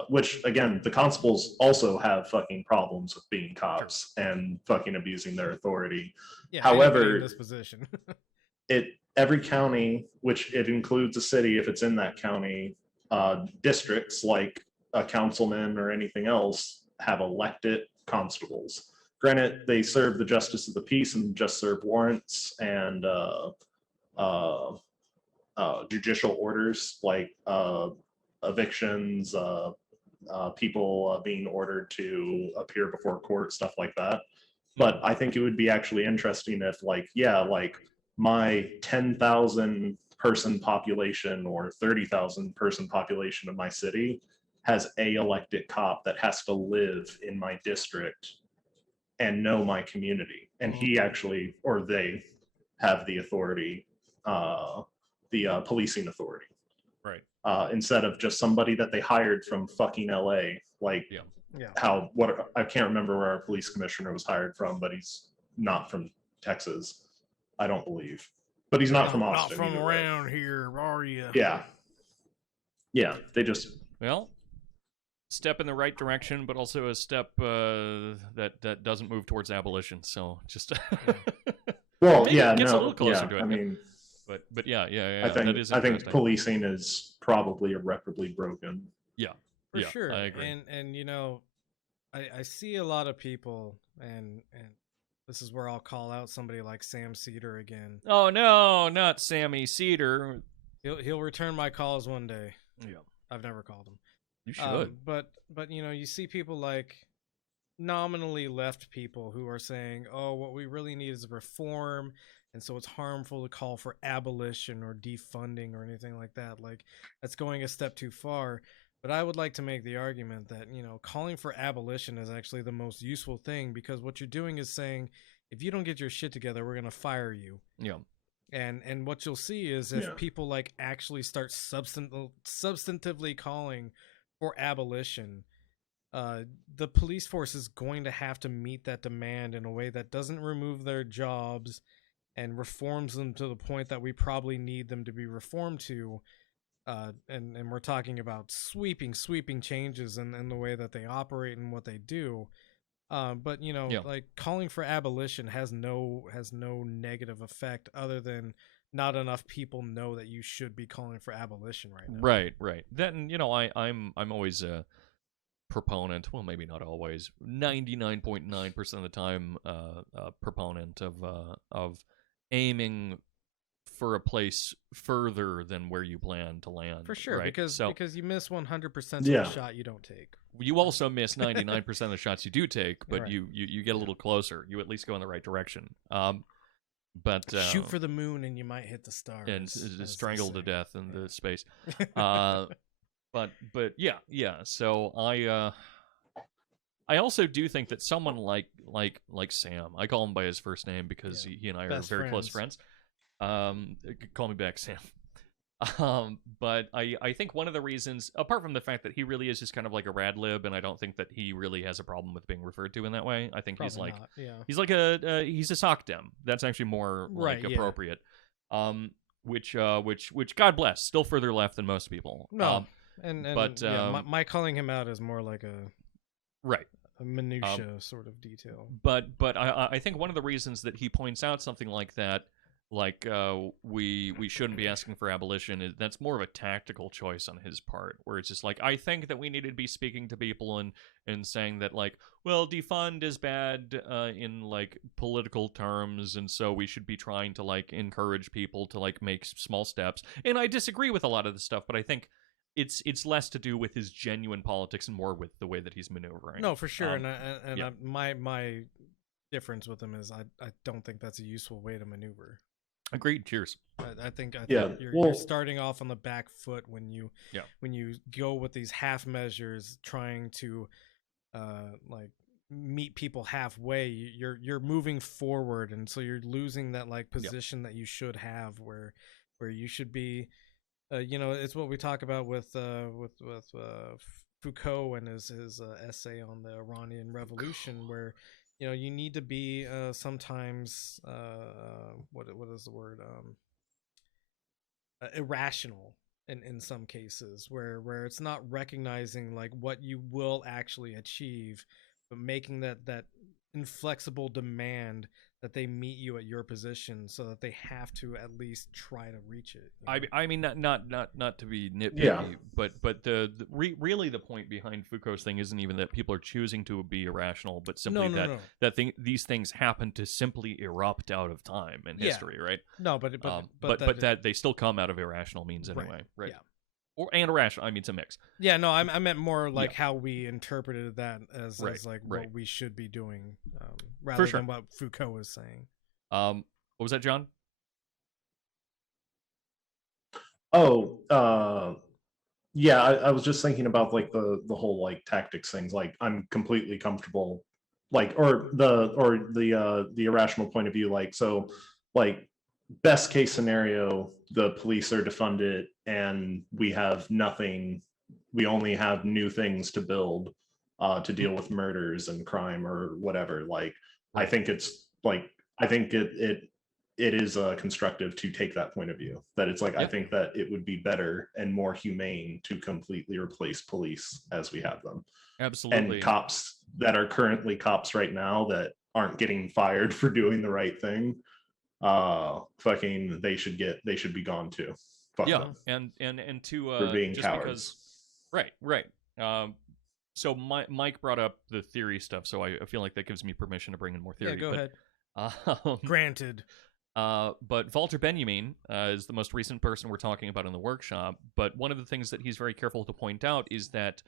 which again, the constables also have fucking problems with being cops and fucking abusing their authority. However, in this position. Every county, which it includes a city if it's in that county, districts like a councilman or anything else have elected constables. Granted, they serve the justice of the peace and just serve warrants and judicial orders like evictions, people being ordered to appear before court, stuff like that. But I think it would be actually interesting if, like, yeah, like my 10,000 person population or 30,000 person population of my city has a elected cop that has to live in my district and know my community. And he actually, or they have the authority, the policing authority. Right. Instead of just somebody that they hired from fucking LA, like I can't remember where our police commissioner was hired from, but he's not from Texas, I don't believe. But he's not from Austin. Not from around here, are you? Yeah. Yeah, they just... Well, step in the right direction, but also a step that doesn't move towards abolition. So just... Well, maybe yeah, it gets a no, little closer to it. I mean... But yeah, I think policing is probably irreparably broken. Yeah, for sure. I agree. And you know, I see a lot of people, and this is where I'll call out somebody like Sam Cedar again. Oh no, not Sammy Cedar. He'll return my calls one day. Yeah, I've never called him. You should. But you know, you see people like nominally left people who are saying, "Oh, what we really need is reform." And so it's harmful to call for abolition or defunding or anything like that. Like, that's going a step too far. But I would like to make the argument that, you know, calling for abolition is actually the most useful thing, because what you're doing is saying, if you don't get your shit together, we're going to fire you. Yeah. And what you'll see is if people like actually start substantively calling for abolition, the police force is going to have to meet that demand in a way that doesn't remove their jobs and reforms them to the point that we probably need them to be reformed to. And we're talking about sweeping changes in the way that they operate and what they do. But you know, like calling for abolition has no negative effect other than not enough people know that you should be calling for abolition right now. Right. Then, you know, I'm always a proponent, well, maybe not always, 99.9% of the time, proponent of aiming for a place further than where you plan to land. For sure, right? because you miss 100% of Yeah. the shot you don't take. You also miss 99% of the shots you do take, but Right. you get a little closer. You at least go in the right direction. But shoot for the moon and you might hit the stars and strangle to death in the space. But yeah. So I also do think that someone like Sam, I call him by his first name because he and I are very close friends. Call me back, Sam. But I think one of the reasons, apart from the fact that he really is just kind of like a rad lib, and I don't think that he really has a problem with being referred to in that way. I think Probably he's like not, yeah. he's like he's a sock dem. That's actually more like appropriate. Which God bless, still further left than most people. No, my calling him out is more like a minutia sort of detail. But I think one of the reasons that he points out something like that, like we shouldn't be asking for abolition, that's more of a tactical choice on his part, where it's just like, I think that we needed to be speaking to people and saying that, like, well, defund is bad in like political terms, and so we should be trying to like encourage people to like make small steps. And I disagree with a lot of this stuff, but I think it's less to do with his genuine politics and more with the way that he's maneuvering. No, for sure. My difference with him is I don't think that's a useful way to maneuver. Agreed. Cheers. I think you're starting off on the back foot when you go with these half measures, trying to like meet people halfway. You're moving forward, and so you're losing that like position that you should have, where you should be. You know, it's what we talk about with Foucault and his essay on the Iranian Revolution, where you know you need to be sometimes what is the word irrational in some cases, where it's not recognizing like what you will actually achieve, but making that inflexible demand that they meet you at your position, so that they have to at least try to reach it. I mean, not to be nitpicky, but really the point behind Foucault's thing isn't even that people are choosing to be irrational, but simply these things happen to simply erupt out of time and history, right? No, but that they still come out of irrational means anyway, right? Yeah. and irrational. I mean, it's a mix. Yeah, no, I meant more like how we interpreted that as like right. what we should be doing, rather than what Foucault was saying. What was that, John? Yeah, I was just thinking about like the whole like tactics things. Like I'm completely comfortable, like or the irrational point of view. Like so, like best case scenario, the police are defunded and we have nothing. We only have new things to build to deal with murders and crime or whatever. Like I think it's like I think it is constructive to take that point of view, that it's like I think that it would be better and more humane to completely replace police as we have them. Absolutely. And cops that are currently cops right now that aren't getting fired for doing the right thing, fucking they should be gone too. Fuck them. and to for being just cowards. Because, right. So Mike brought up the theory stuff, so I feel like that gives me permission to bring in more theory. Yeah, go ahead. Granted. But Walter Benjamin is the most recent person we're talking about in the workshop. But one of the things that he's very careful to point out is that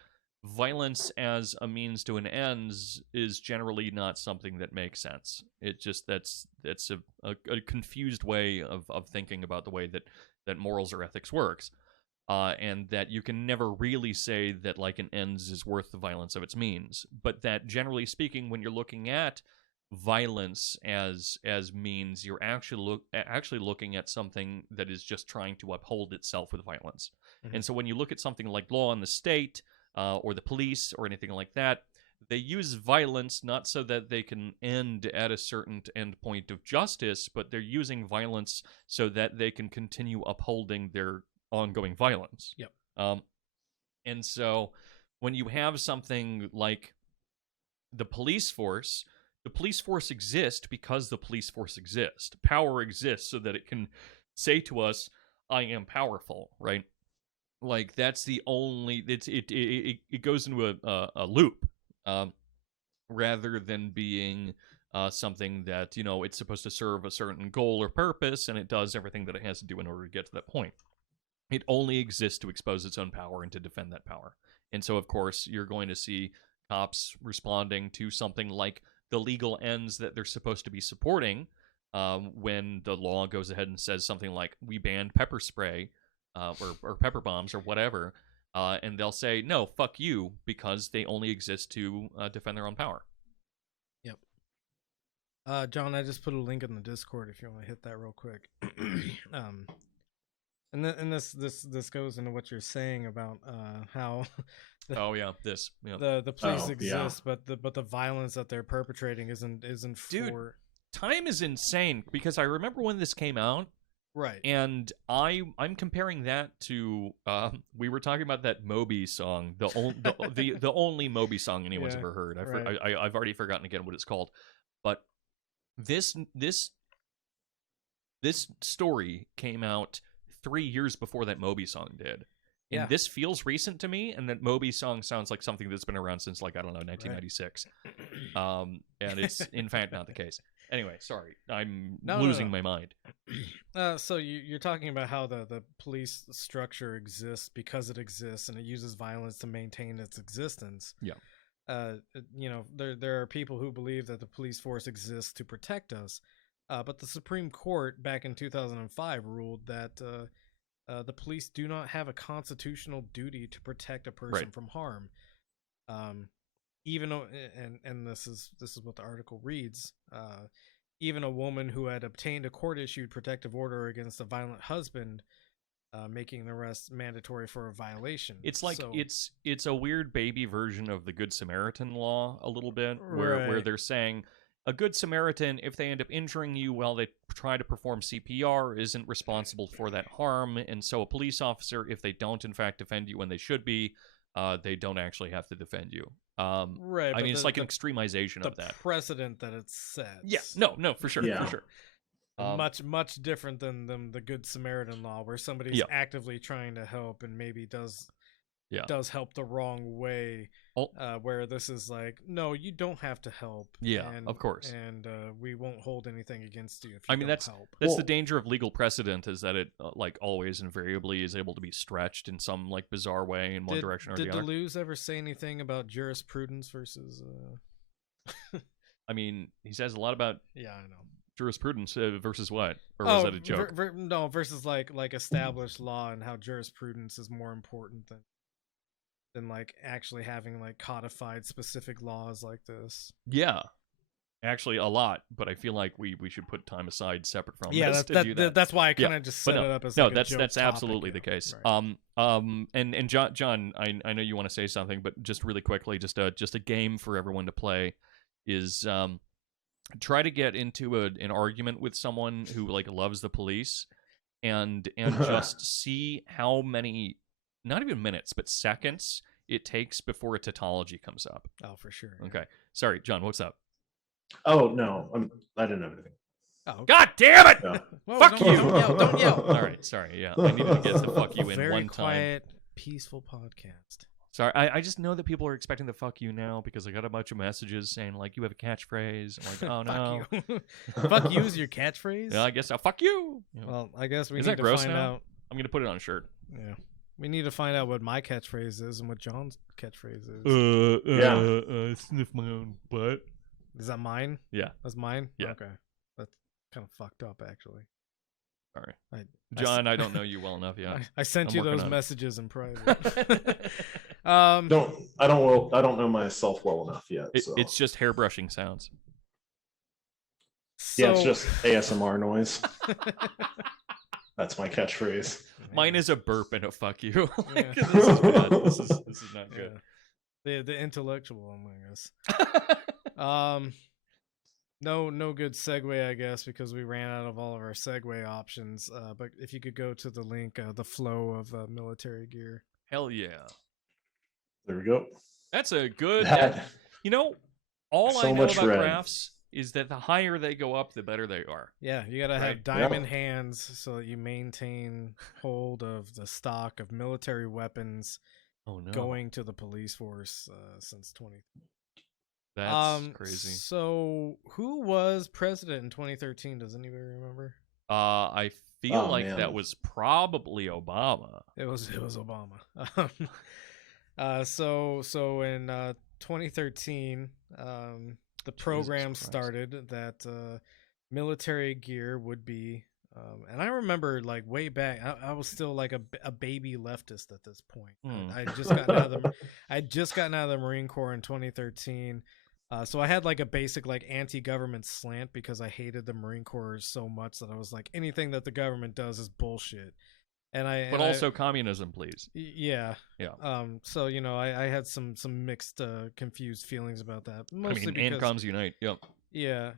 violence as a means to an end is generally not something that makes sense. It just that's a confused way of thinking about the way that morals or ethics works. And that you can never really say that like an ends is worth the violence of its means. But that generally speaking, when you're looking at violence as means, you're actually looking at something that is just trying to uphold itself with violence. And so when you look at something like law and the state or the police or anything like that, they use violence not so that they can end at a certain end point of justice, but they're using violence so that they can continue upholding their ongoing violence. And so when you have something like the police force exists because the police force exists. Power exists so that it can say to us, I am powerful, right? Like that's the only, it goes into a loop, rather than being something that, it's supposed to serve a certain goal or purpose, and it does everything that it has to do in order to get to that point. It only exists to expose its own power and to defend that power. And so, of course, you're going to see cops responding to something like the legal ends that they're supposed to be supporting, when the law goes ahead and says something like, we banned pepper spray or pepper bombs or whatever, and they'll say, no, fuck you, because they only exist to defend their own power. John, I just put a link in the Discord if you want to hit that real quick. And this goes into what you're saying about how the police exist, but the violence that they're perpetrating isn't Dude, for. Time is insane, because I remember when this came out, right? And I'm comparing that to we were talking about that Moby song, the only Moby song anyone's ever heard. I've already forgotten again what it's called, but this story came out 3 years before that Moby song did. And this feels recent to me, and that Moby song sounds like something that's been around since, like, I don't know, 1996. And it's, in fact, not the case. Anyway, sorry. I'm losing my mind. So you're talking about how the police structure exists because it exists, and it uses violence to maintain its existence. There are people who believe that the police force exists to protect us. But the Supreme Court back in 2005 ruled that the police do not have a constitutional duty to protect a person from harm. Even though, and this is what the article reads, even a woman who had obtained a court-issued protective order against a violent husband, making the arrest mandatory for a violation. It's like it's a weird baby version of the Good Samaritan law a little bit, where they're saying, a Good Samaritan, if they end up injuring you while they try to perform CPR, isn't responsible for that harm. And so a police officer, if they don't in fact defend you when they should be, they don't actually have to defend you. I mean, it's like an extremization of that. The precedent that it sets. Yeah, no, for sure, for sure. Much different than the Good Samaritan law, where somebody's actively trying to help and maybe does does help the wrong way. Where this is like, no, you don't have to help. Yeah, of course. And we won't hold anything against you if you I mean, don't help. That's the danger of legal precedent, is that it like always invariably is able to be stretched in some like bizarre way in one direction or the other. Did Deleuze ever say anything about jurisprudence versus? I mean, he says a lot about I know jurisprudence versus what, or was that a joke? No, versus like established law, and how jurisprudence is more important than like actually having like codified specific laws like this. Yeah, actually a lot, but I feel like we should put time aside separate from this to do that. That's why I kind of just set it up as like that's absolutely the case. Right. And John, I know you want to say something, but just really quickly, just a game for everyone to play is try to get into an argument with someone who like loves the police, and just see how many, not even minutes, but seconds it takes before a tautology comes up. Oh, for sure. Okay. Sorry, John, what's up? Oh, no. I didn't know anything. Oh, God damn it! No. Whoa, fuck you! Don't yell. All right, sorry. Yeah, I needed to get the fuck you in Very one quiet, time. peaceful podcast. Sorry, I just know that people are expecting the fuck you now because I got a bunch of messages saying like you have a catchphrase. I'm like, oh no. Fuck you. Fuck you is your catchphrase? Yeah, I guess I'll fuck you. Well, I guess we Is need that to gross find now? out. I'm gonna put it on a shirt. Yeah. We need to find out what my catchphrase is and what John's catchphrase is. Sniff my own butt. Is that mine? Yeah. That's mine? Yeah. Okay. That's kind of fucked up, actually. Sorry. John, I don't know you well enough yet. I sent I'm you working those on it. messages in private. I don't know myself well enough yet. So. It's just hairbrushing sounds. Yeah, it's just ASMR noise. That's my catchphrase. Mine is a burp and a fuck you. Yeah. This is bad. This is not good. Yeah. The intellectual one, I guess. No good segue, I guess, because we ran out of all of our segue options. But if you could go to the link, the flow of military gear. Hell yeah. There we go. That's a good. You know, all So I know much about red. graphs is that the higher they go up, the better they are. Yeah, you gotta Right. have diamond hands so that you maintain hold of the stock of military weapons Oh no. going to the police force since 20. That's crazy. So who was president in 2013? Does anybody remember? I feel like man. that was probably Obama. It was Obama. So in 2013, the program Christ. started that military gear would be, and I remember like way back, I was still like a baby leftist at this point. I had just gotten out of the Marine Corps in 2013. So I had like a basic like anti-government slant because I hated the Marine Corps so much that I was like, anything that the government does is bullshit. But also communism, please. Yeah. Yeah. So I had some mixed, confused feelings about that. Mostly because ANCOMs unite. Yep. yeah.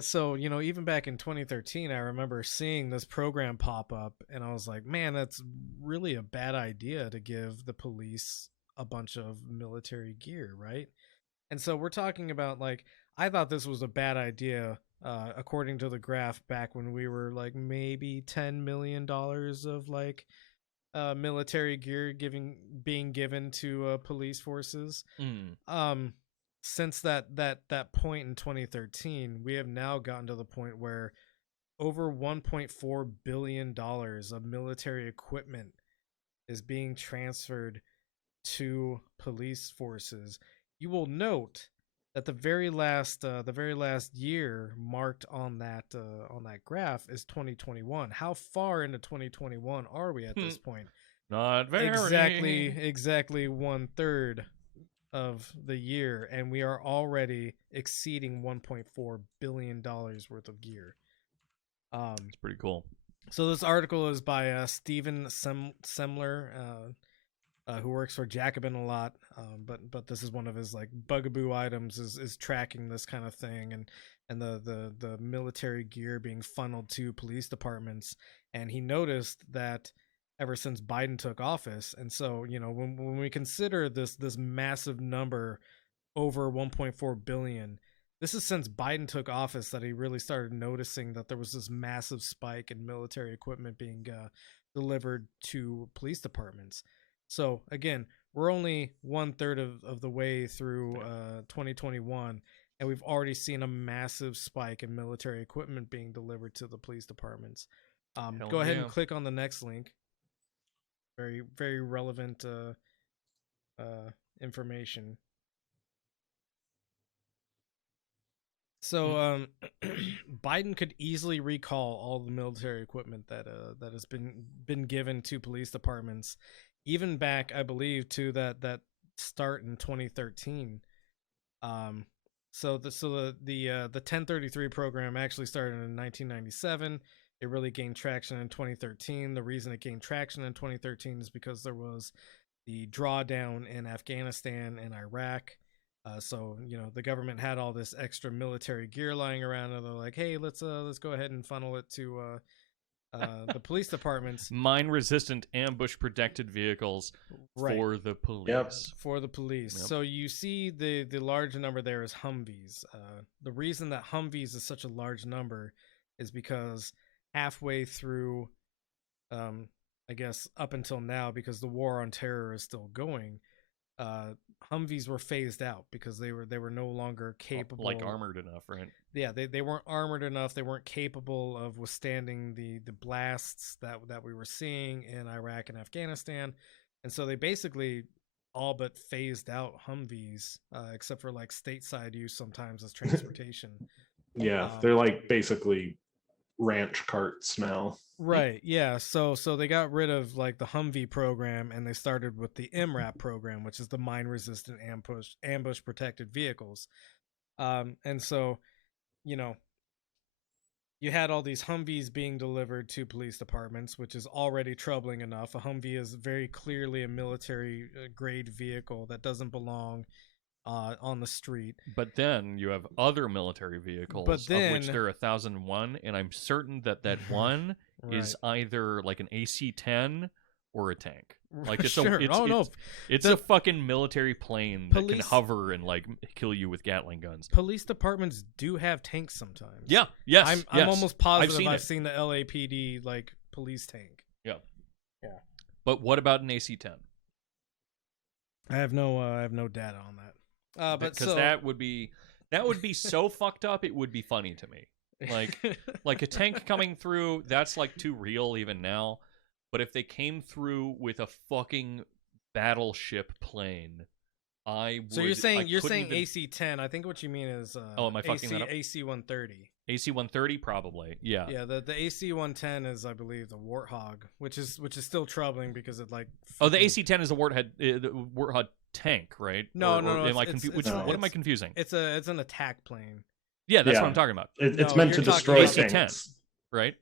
So even back in 2013, I remember seeing this program pop up, and I was like, man, that's really a bad idea to give the police a bunch of military gear, right? And so we're talking about like, I thought this was a bad idea. According to the graph, back when we were like maybe $10 million of like military gear being given to police forces. Since that point in 2013, we have now gotten to the point where over $1.4 billion of military equipment is being transferred to police forces. You will note that the very last year marked on that graph is 2021. How far into 2021 are we at this point? Not very. Exactly 1/3 of the year, and we are already exceeding $1.4 billion worth of gear. It's pretty cool. So this article is by Steven Semler, who works for Jacobin a lot, but this is one of his like bugaboo items is tracking this kind of thing and the military gear being funneled to police departments. And he noticed that ever since Biden took office, and so when we consider this massive number, over 1.4 billion, this is since Biden took office that he really started noticing that there was this massive spike in military equipment being delivered to police departments. So again, we're only 1/3 of the way through 2021, and we've already seen a massive spike in military equipment being delivered to the police departments. Go ahead and click on the next link. Very, very relevant information. So Biden could easily recall all the military equipment that has been given to police departments, even back, I believe, to that start in 2013. So the 1033 program actually started in 1997. It really gained traction in 2013. The reason it gained traction in 2013 is because there was the drawdown in Afghanistan and Iraq. So the government had all this extra military gear lying around, and they're like, "Hey, let's go ahead and funnel it to the police departments." Mine-resistant, ambush-protected vehicles for the police. Yep. For the police. Yep. So you see the large number there is Humvees. The reason that Humvees is such a large number is because halfway through, I guess up until now, because the war on terror is still going, Humvees were phased out because they were no longer capable, like armored enough, right? Yeah, they weren't armored enough. They weren't capable of withstanding the blasts that we were seeing in Iraq and Afghanistan, and so they basically all but phased out Humvees, except for like stateside use sometimes as transportation. Yeah, they're like basically ranch carts now. Right. Yeah. So they got rid of like the Humvee program, and they started with the MRAP program, which is the mine resistant ambush protected vehicles. And so, you had all these Humvees being delivered to police departments, which is already troubling enough. A Humvee is very clearly a military grade vehicle that doesn't belong on the street. But then you have other military vehicles, of which there are 1,001, and I'm certain that one is either like an AC-10 or a tank. Like it's it's a fucking military plane that can hover and like kill you with Gatling guns. Police departments do have tanks sometimes. Yeah. Yes. I'm almost positive I've seen the LAPD like police tank. Yeah. Yeah. But what about an AC-10? I have no data on that. But because that would be so fucked up. It would be funny to me. Like a tank coming through, that's like too real even now. But if they came through with a fucking battleship plane, I would. So you're saying AC-10? I think what you mean is am I fucking that up? AC-130. AC-130 probably. Yeah. Yeah. The AC-110 is, I believe, the Warthog, which is still troubling because it like. Oh, the AC-10 is the Warthog tank, right? No. Am I confused? What am I confusing? It's an attack plane. Yeah, that's what I'm talking about. It's meant to destroy AC-10, right?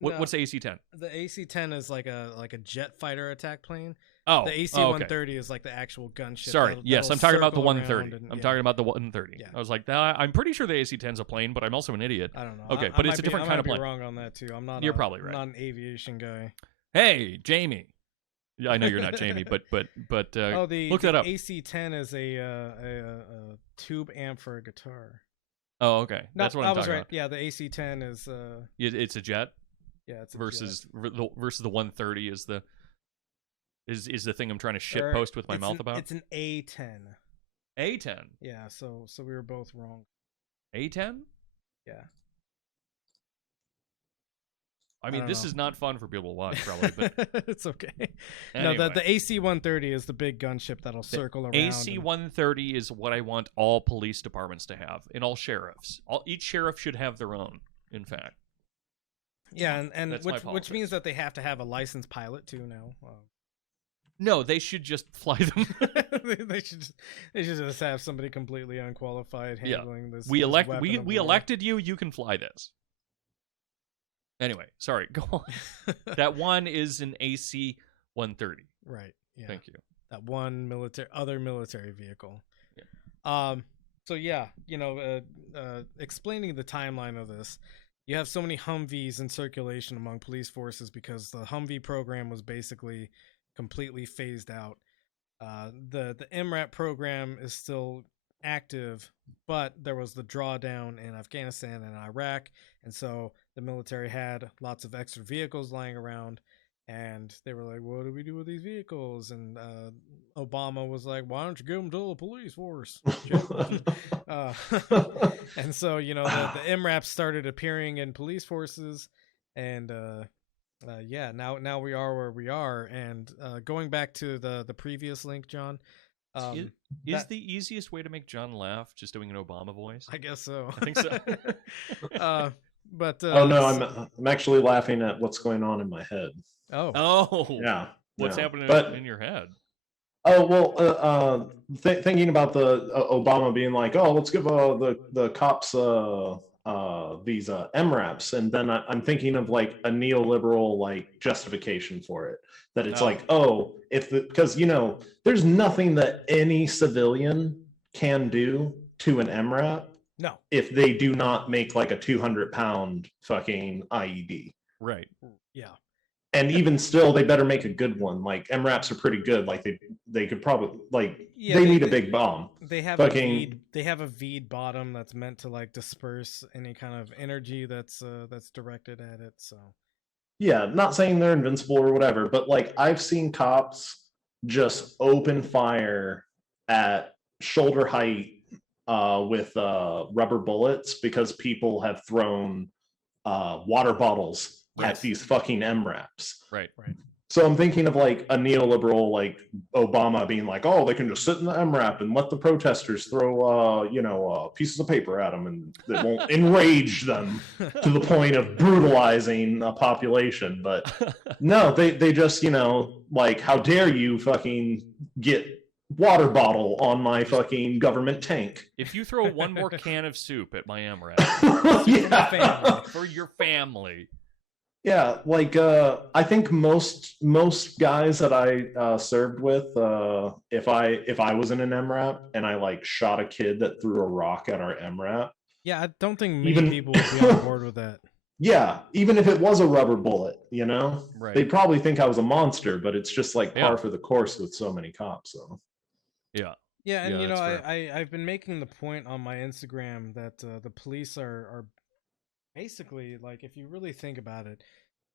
What's the AC-10? The AC-10 is like a jet fighter attack plane. Oh, the AC-130 is like the actual gunship. Sorry, yes, I'm talking about the 130. And, I'm talking about the 130. Yeah. I was like, I'm pretty sure the AC-10 is a plane, but I'm also an idiot. I don't know. Okay, but it's a different kind of plane. I might be wrong on that too. You're probably right. I'm not an aviation guy. Hey, Jamie. I know you're not Jamie, but look that up. The AC-10 is a tube amp for a guitar. Oh, okay. That's what I'm talking about. Yeah, the AC-10 is it's a jet. Yeah, it's a versus jet. Versus the 130 is the thing I'm trying to shit post with my mouth about. It's an A-10. A-10. Yeah, so we were both wrong. A-10? Yeah. I mean, this is not fun for people to watch, probably, but it's okay. Anyway. No, the AC-130 is the big gunship that'll circle around. AC-130 is what I want all police departments to have, and all sheriffs. Each sheriff should have their own, in fact. Yeah, and which means that they have to have a licensed pilot too now. No, they should just fly them. they should just have somebody completely unqualified handling this. We elected you. You can fly this. Anyway, sorry. Go on. That one is an AC-130. Right. Yeah. Thank you. That one other military vehicle. Yeah. So yeah, explaining the timeline of this, you have so many Humvees in circulation among police forces because the Humvee program was basically completely phased out. The MRAP program is still active, but there was the drawdown in Afghanistan and Iraq, and so the military had lots of extra vehicles lying around, and they were like, "What do we do with these vehicles?" And Obama was like, "Why don't you give them to the police force?" uh, and so the MRAPs started appearing in police forces, and yeah, now we are where we are. And going back to the previous link, John, is the easiest way to make John laugh just doing an Obama voice? I guess so. I think so. But oh no, I'm actually laughing at what's going on in my head. Oh, yeah. What's happening in your head? Oh well, thinking about the Obama being like, "Oh, let's give the cops these MRAPs," and then I'm thinking of like a neoliberal like justification for it. That it's like, oh, because there's nothing that any civilian can do to an MRAP. No. If they do not make like a 200-pound fucking IED. Right. Yeah. And even still, they better make a good one. Like MRAPs are pretty good. Like they could probably they need a big bomb. They have a V'd bottom that's meant to like disperse any kind of energy that's directed at it. So yeah, not saying they're invincible or whatever, but like I've seen cops just open fire at shoulder height with rubber bullets because people have thrown water bottles at these fucking MRAPs. Right. So I'm thinking of like a neoliberal like Obama being like, oh, they can just sit in the MRAP and let the protesters throw pieces of paper at them and it won't enrage them to the point of brutalizing a population. But no, they just like, how dare you fucking get water bottle on my fucking government tank. If you throw one more can of soup at my MRAP for your family. Yeah, like I think most guys that I served with, if I was in an MRAP and I like shot a kid that threw a rock at our MRAP. Yeah, I don't think many people would be on board with that. Yeah, even if it was a rubber bullet, right. They'd probably think I was a monster, but it's just like par for the course with so many cops. So yeah, and I've been making the point on my Instagram that the police are basically, like, if you really think about it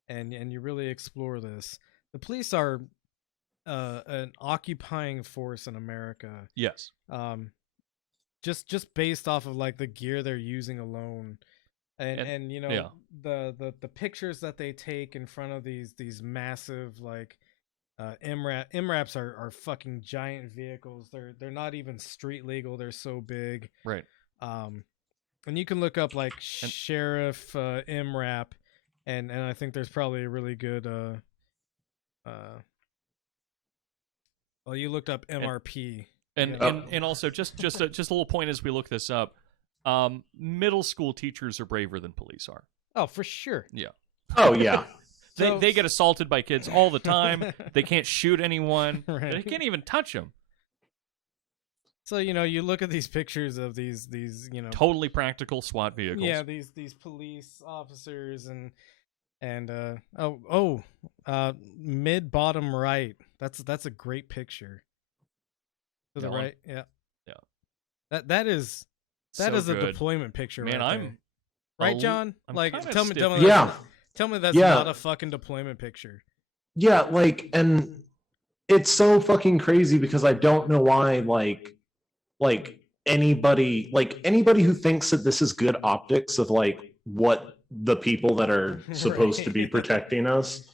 and you really explore this, the police are an occupying force in America. Yes. Just based off of like the gear they're using alone. And the pictures that they take in front of these massive like MRAPs are fucking giant vehicles. They're not even street legal. They're so big. Right. And you can look up like Sheriff MRAP, and I think there's probably a really good well, you looked up MRP. And also just a little point as we look this up. Middle school teachers are braver than police are. Oh, for sure. Yeah. Oh yeah. They get assaulted by kids all the time. They can't shoot anyone. Right. They can't even touch them. So you look at these pictures of these totally practical SWAT vehicles. Yeah, these police officers and mid bottom right. That's a great picture. To the right, yeah. That is a deployment picture, man. Right right, John? I'm like, tell me, tell me that's not a fucking deployment picture. Yeah, like, and it's so fucking crazy because I don't know why, like anybody who thinks that this is good optics of like what the people that are supposed to be protecting us,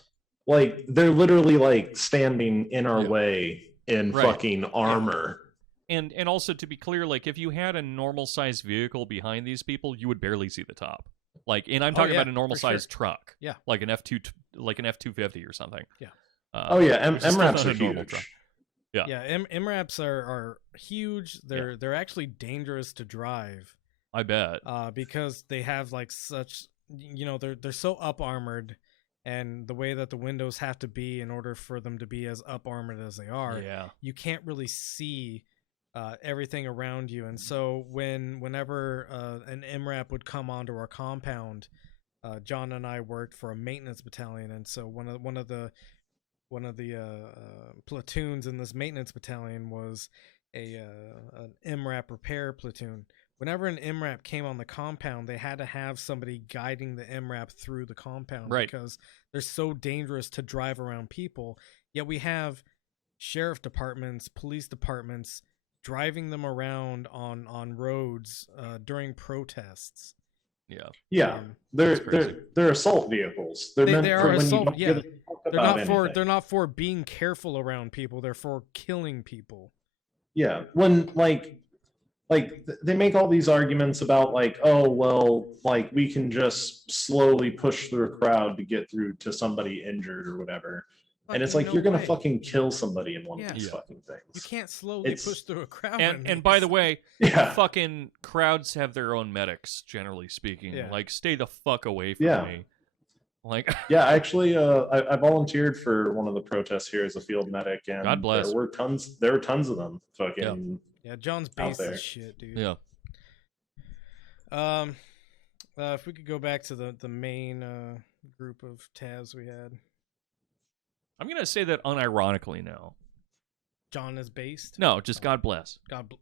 like they're literally like standing in our way in fucking armor. And also, to be clear, like if you had a normal sized vehicle behind these people, you would barely see the top. Like, and I'm talking about a normal sized truck. Yeah, like an F250 or something. Yeah. MRAPs are huge. Yeah, MRAPs are huge. They're actually dangerous to drive. I bet. Because they have like such, they're so up armored, and the way that the windows have to be in order for them to be as up armored as they are, you can't really see everything around you. And so whenever an MRAP would come onto our compound, John and I worked for a maintenance battalion, and so one of the platoons in this maintenance battalion was an MRAP repair platoon, whenever an MRAP came on the compound, they had to have somebody guiding the MRAP through the compound because they're so dangerous to drive around people. Yet we have sheriff departments, police departments driving them around on roads during protests. Yeah, they're assault vehicles. They're meant for when you don't get to talk about anything. They're not for being careful around people. They're for killing people. Yeah, when like they make all these arguments about like, oh well, like we can just slowly push through a crowd to get through to somebody injured or whatever. And it's like, you're going to fucking kill somebody in one of these fucking things. You can't slowly push through a crowd. And by the way, fucking crowds have their own medics, generally speaking. Like, stay the fuck away from me. Like, yeah, actually, I volunteered for one of the protests here as a field medic, and God bless. There were tons of them. Fucking John's base is shit, dude. Yeah. If we could go back to the main group of tabs we had. I'm going to say that unironically now. John is based? No, just God bless. God bless.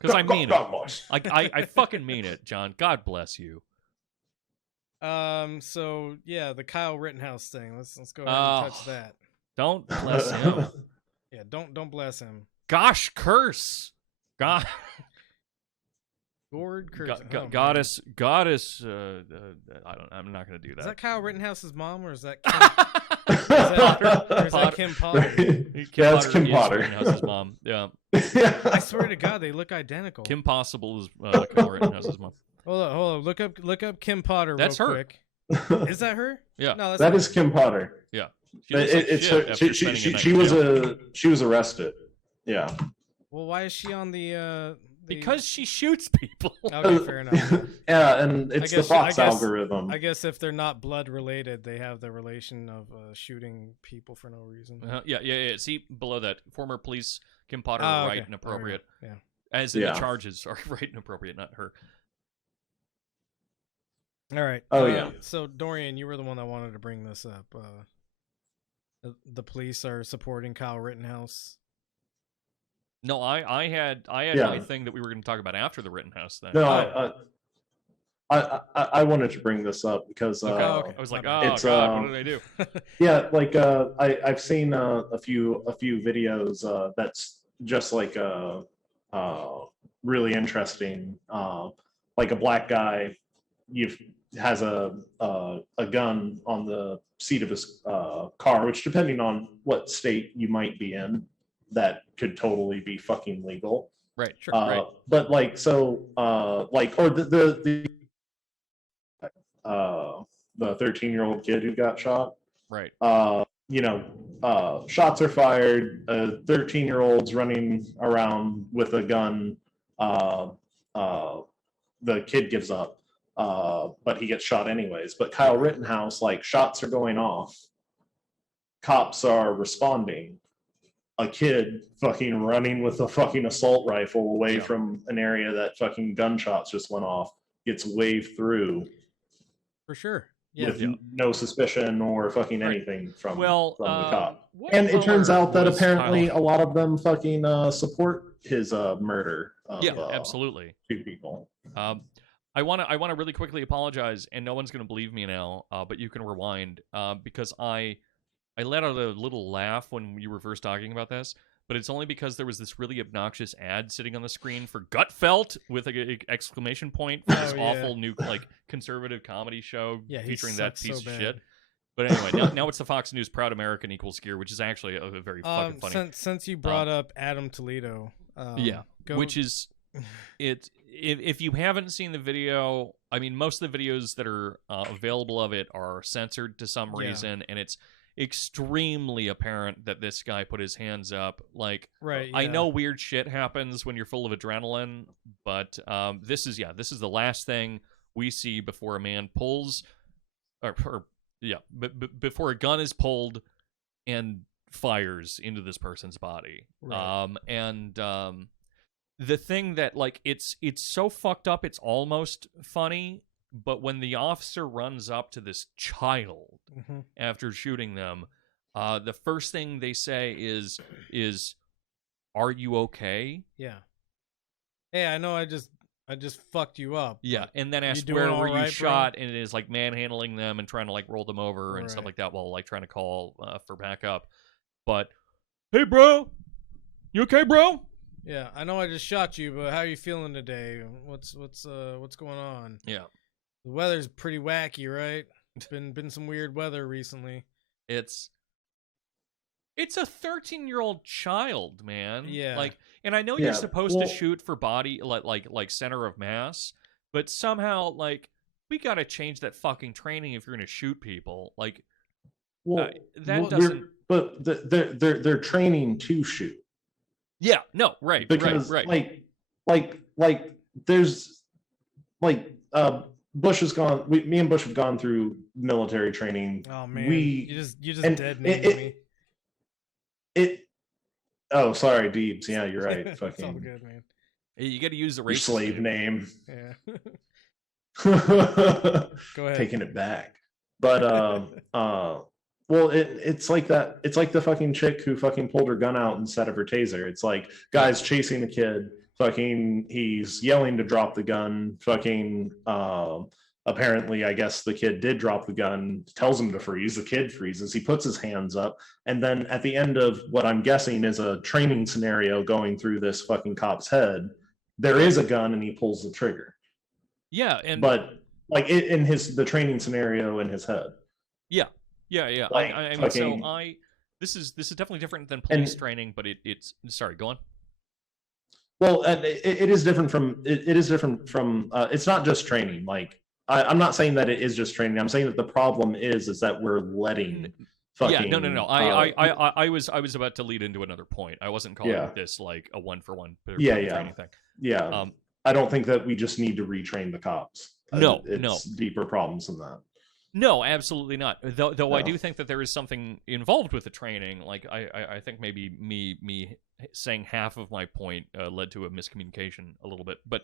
Because I mean it. I fucking mean it, John. God bless you. So yeah, the Kyle Rittenhouse thing. Let's go ahead and touch that. Don't bless him. Yeah, don't bless him. Gosh, curse. God. Gord curse. Goddess. I'm not gonna do that. Is that Kyle Rittenhouse's mom, or is that Kim Potter? Yeah, it's Kim Potter. Rittenhouse's mom. Yeah. I swear to God, they look identical. Kim Possible is Kyle Rittenhouse's mom. Hold on. Look up Kim Potter. That's real her. Quick. Is that her? Yeah. No, that is Kim Potter. Yeah. She was arrested. Yeah. Well, why is she on the? Because she shoots people. Okay, fair enough. Yeah, and it's the Fox algorithm. I guess if they're not blood related, they have the relation of shooting people for no reason. Yeah. See below that, former police Kim Potter, right and appropriate. Yeah. As in the charges are right and appropriate, not her. All right. Oh yeah. So Dorian, you were the one that wanted to bring this up. The police are supporting Kyle Rittenhouse. No, I had my thing that we were going to talk about after the Rittenhouse thing. No, I wanted to bring this up because okay. I was like, oh God, what did I do? Yeah, like I've seen a few videos that's just like really interesting. Like a black guy has a gun on the seat of his car, which depending on what state you might be in, that could totally be fucking legal. Right, sure, right. But like, so like, or the 13-year-old kid who got shot. Right. Shots are fired. 13-year-old's running around with a gun. The kid gives up, but he gets shot anyways. But Kyle Rittenhouse, like, shots are going off. Cops are responding. A kid fucking running with a fucking assault rifle away from an area that fucking gunshots just went off gets waved through. For sure. With no suspicion or fucking anything from the cop. And it turns out that apparently a lot of them fucking support his murder of absolutely 2 people. I want to really quickly apologize, and no one's going to believe me now, but you can rewind, because I let out a little laugh when you were first talking about this, but it's only because there was this really obnoxious ad sitting on the screen for Gutfeld with an exclamation point for this awful new conservative comedy show featuring that piece of shit. But anyway, now it's the Fox News Proud American equals Gear, which is actually a very fucking funny. Since you brought up Adam Toledo, which is it. If you haven't seen the video, I mean, most of the videos that are available of it are censored to some reason, and it's extremely apparent that this guy put his hands up. Like, I know weird shit happens when you're full of adrenaline, but this is the last thing we see before a man pulls, before a gun is pulled and fires into this person's body. The thing that, like, it's so fucked up, it's almost funny. But when the officer runs up to this child after shooting them, the first thing they say is, "Are you okay?" Yeah. Hey, I know I just I just fucked you up. Yeah, and then you asked doing where all were you right, bro? shot, and it is like manhandling them and trying to like roll them over and stuff Right. like that while like trying to call for backup. But hey, bro, you okay, bro? Yeah, I know I just shot you, but how are you feeling today? What's going on? Yeah, The weather's pretty wacky, right? It's been some weird weather recently. it's a 13-year-old child, man. Yeah. Like, and I know you're supposed to shoot for body like center of mass, but somehow like we gotta change that fucking training if you're gonna shoot people. Like, that doesn't. But they're training to shoot. Yeah. No. Right. Because right. like there's like Bush has gone. Me and Bush have gone through military training. Oh man, you just dead named me. Oh, sorry, Deebs. Yeah, you're right. It's Fucking. all good, man. You got to use the Your slave name. Yeah. Go ahead. Taking it back, but well, it's like that. It's like the fucking chick who fucking pulled her gun out instead of her taser. It's like guys chasing a kid. Fucking, he's yelling to drop the gun. Fucking, apparently, I guess the kid did drop the gun. Tells him to freeze. The kid freezes. He puts his hands up, and then at the end of what I'm guessing is a training scenario going through this fucking cop's head, there is a gun, and he pulls the trigger. Yeah, but like in the training scenario in his head. Yeah. Like, I mean, so this is definitely different than police training, but it's sorry, go on. Well, it is different from it is different from it's not just training. Like I'm not saying that it is just training. I'm saying that the problem is that we're letting fucking no. I was about to lead into another point. I wasn't calling this like a one-for-one training thing. Yeah. I don't think that we just need to retrain the cops. No. Deeper problems than that. No, absolutely not. Though I do think that there is something involved with the training. Like I think maybe me saying half of my point led to a miscommunication a little bit. But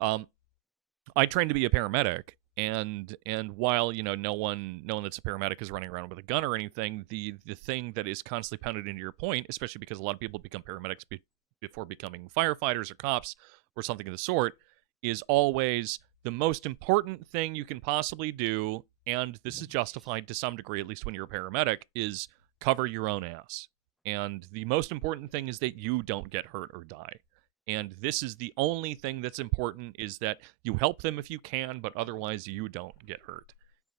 I trained to be a paramedic, and while no one that's a paramedic is running around with a gun or anything, the thing that is constantly pounded into your point, especially because a lot of people become paramedics before becoming firefighters or cops or something of the sort, is always the most important thing you can possibly do. And this is justified to some degree, at least when you're a paramedic, is cover your own ass. And the most important thing is that you don't get hurt or die. And this is the only thing that's important, is that you help them if you can, but otherwise you don't get hurt.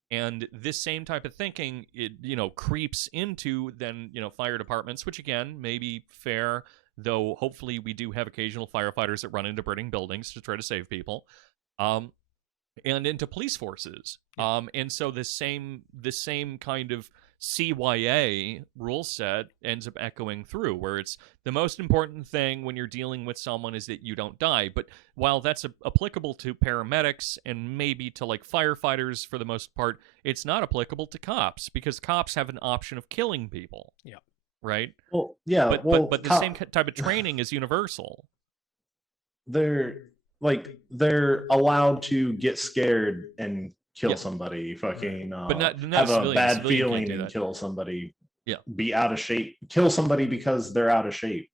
And this same type of thinking, it creeps into then fire departments, which again may be fair, though hopefully we do have occasional firefighters that run into burning buildings to try to save people. And into police forces. And so the same kind of CYA rule set ends up echoing through, where it's the most important thing when you're dealing with someone is that you don't die. But while that's applicable to paramedics and maybe to like firefighters for the most part, it's not applicable to cops, because cops have an option of killing people. Yeah. Right? Well, yeah. But the same type of training is universal. They're allowed to get scared and kill somebody, fucking but not have a bad feeling and kill somebody. Yeah. Be out of shape. Kill somebody because they're out of shape.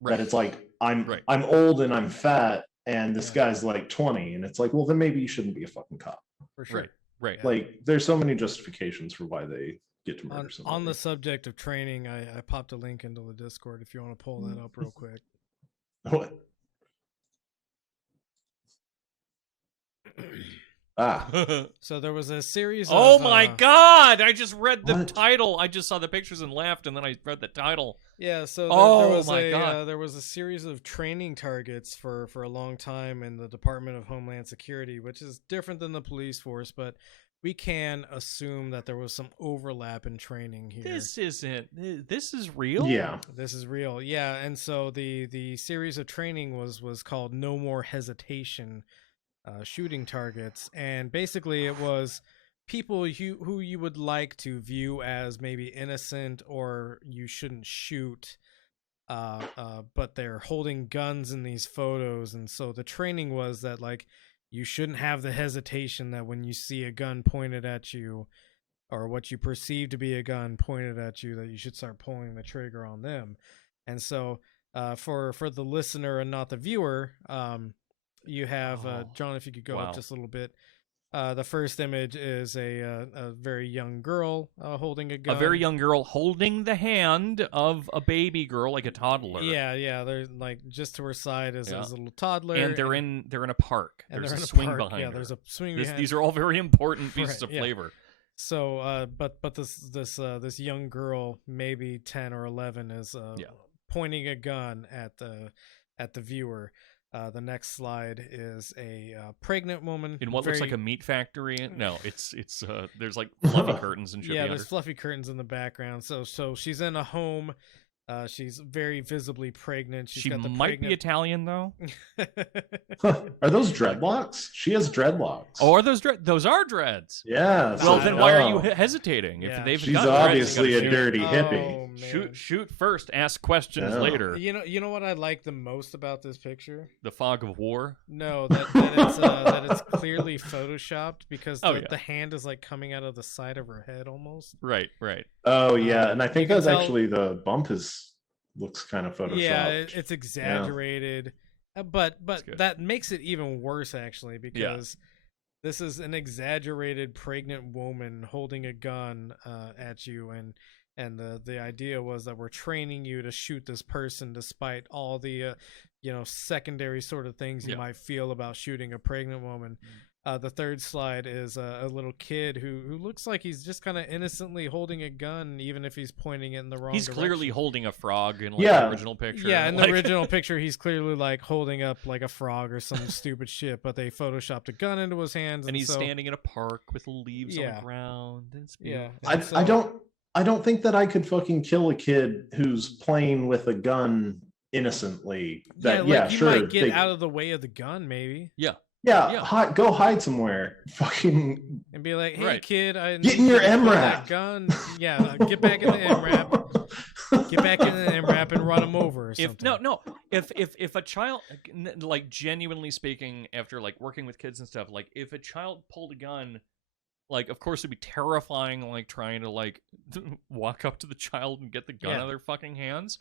Right. That it's like I'm old and I'm fat and this guy's like 20, and it's like, well, then maybe you shouldn't be a fucking cop. For sure. Right. Like there's so many justifications for why they get to murder somebody. On the subject of training, I popped a link into the Discord if you want to pull that up real quick. What? So there was a series of... Oh my god! I just read the title. I just saw the pictures and laughed, and then I read the title. Yeah, so there was a series of training targets for a long time in the Department of Homeland Security, which is different than the police force, but we can assume that there was some overlap in training here. This is real? Yeah. This is real. Yeah, and so the series of training was called No More Hesitation. Shooting targets, and basically it was people who you would like to view as maybe innocent or you shouldn't shoot, but they're holding guns in these photos. And so the training was that like you shouldn't have the hesitation that when you see a gun pointed at you or what you perceive to be a gun pointed at you, that you should start pulling the trigger on them. And so for the listener and not the viewer, you have John. If you could go up just a little bit. The first image is a very young girl holding a gun. A very young girl holding the hand of a baby girl, like a toddler. Yeah. They're like just to her side is a little toddler, and they're in a park. There's a swing behind her. There's a swing behind. These are all very important pieces of flavor. So, but this young girl, maybe 10 or 11, is pointing a gun at the viewer. The next slide is a pregnant woman in what looks like a meat factory. No, it's there's like fluffy curtains and shit. Yeah, there's fluffy curtains in the background. So she's in a home. She's very visibly pregnant. She might be Italian though. Are those dreadlocks? She has dreadlocks. Oh, are those those are dreads? Yeah. Well, then why are you hesitating? Yeah. If they've she's got obviously dreads, a dirty hippie. Shoot first, ask questions later. You know what I like the most about this picture? The fog of war. No, that it's clearly photoshopped because the hand is like coming out of the side of her head almost. Right. Oh yeah, and I think that's actually the bump looks kind of photoshopped. Yeah, it's exaggerated, but that makes it even worse actually because this is an exaggerated pregnant woman holding a gun at you, and the idea was that we're training you to shoot this person despite all the secondary sort of things you might feel about shooting a pregnant woman. The third slide is a little kid who looks like he's just kind of innocently holding a gun, even if he's pointing it in the wrong direction. He's clearly holding a frog in the original picture. Yeah, in the original picture, he's clearly like holding up like a frog or some stupid shit, but they photoshopped a gun into his hands. And he's standing in a park with leaves on the ground. It's I don't think that I could fucking kill a kid who's playing with a gun innocently. You might get out of the way of the gun, maybe. Yeah. Go hide somewhere. Fucking. And be like, hey, kid, get in your MRAP. Gun. Yeah, get back in the MRAP. Get back in the MRAP and run him over or something. If a child, like genuinely speaking, after like working with kids and stuff, like if a child pulled a gun, like of course it'd be terrifying, like trying to like walk up to the child and get the gun out of their fucking hands.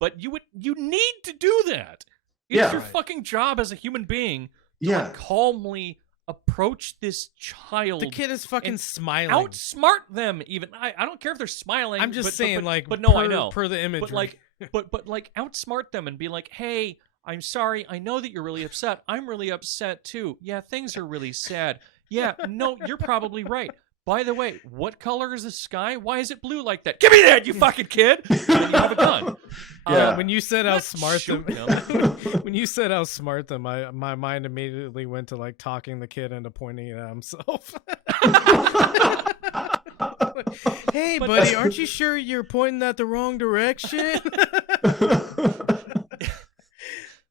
But you need to do that. It's your fucking job as a human being. Like, calmly approach this child. The kid is fucking smiling. Outsmart them, even. I don't care if they're smiling. I'm just saying, but no, I know. Per the imagery. But like, outsmart them and be like, hey, I'm sorry. I know that you're really upset. I'm really upset too. Yeah, things are really sad. Yeah, no, you're probably right. By the way, what color is the sky? Why is it blue like that? Give me that, you fucking kid! And then you have a gun. When you said how smart them, when you said how smart them, my mind immediately went to like talking the kid into pointing it at himself. Hey, buddy, aren't you sure you're pointing that the wrong direction?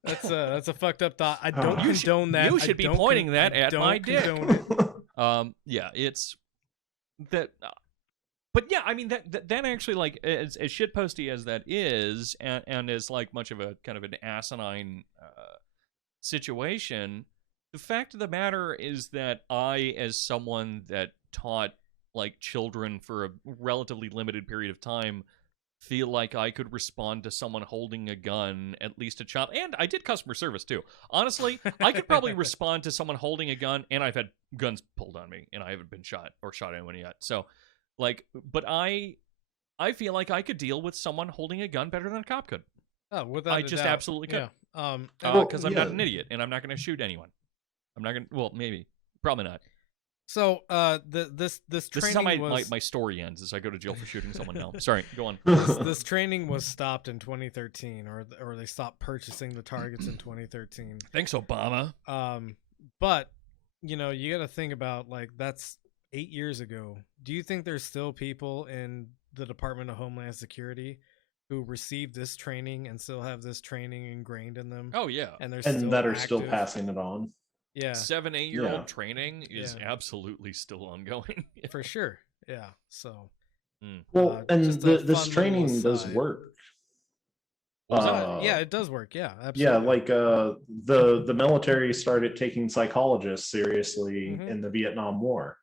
That's a fucked up thought. I don't condone that. You should be pointing that at my dick. It's that. But yeah, I mean that actually, like, as shitposty as that is, and as like much of a kind of an asinine situation, the fact of the matter is that I, as someone that taught like children for a relatively limited period of time, feel like I could respond to someone holding a gun, at least a child, and I did customer service too. Honestly, I could probably respond to someone holding a gun, and I've had guns pulled on me, and I haven't been shot or shot anyone yet. So, like, but I feel like I could deal with someone holding a gun better than a cop could. Oh, without I a just doubt. absolutely could. Yeah. Because I'm not an idiot, and I'm not going to shoot anyone. I'm not going to. Well, maybe, probably not. So, this training is how my story ends, is I go to jail for shooting someone now. Sorry, go on. This training was stopped in 2013, or they stopped purchasing the targets in 2013. Thanks, Obama. But you got to think about, like, that's 8 years ago. Do you think there's still people in the Department of Homeland Security who received this training and still have this training ingrained in them? Oh yeah, and that are still passing it on. Yeah, 7-8-year-old training is absolutely still ongoing. For sure. Yeah. So, well, and this training does work. Yeah, it does work. Yeah, absolutely. Yeah, like the military started taking psychologists seriously in the Vietnam War.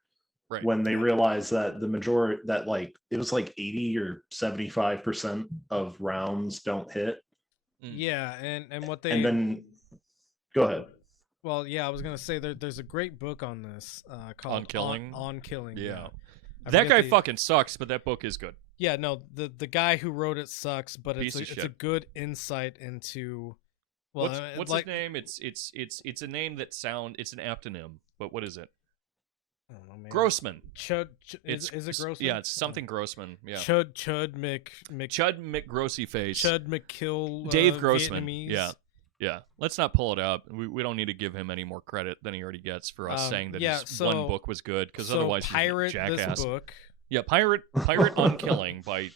Right. When they realized that the majority, that like it was like 80 or 75% of rounds don't hit. Yeah, and what they and then go ahead. Well, yeah, I was gonna say there's a great book on this called On Killing? On Killing. Yeah. I That forget guy the- fucking sucks, but that book is good. Yeah, no, the guy who wrote it sucks, but Piece of it's a shit. good insight into. Well, What's like, his name? It's a name that it's an aptonym, but what is it? I don't know, man. Grossman. Is it Grossman? Yeah, it's something Grossman. Yeah. Chud McGrossy face. Chud McKill. Dave Grossman. Vietnamese. Yeah. Yeah. Let's not pull it up. We don't need to give him any more credit than he already gets for us saying that his one book was good, because so otherwise pirate he's a jackass. this book. Yeah, Pirate on Killing by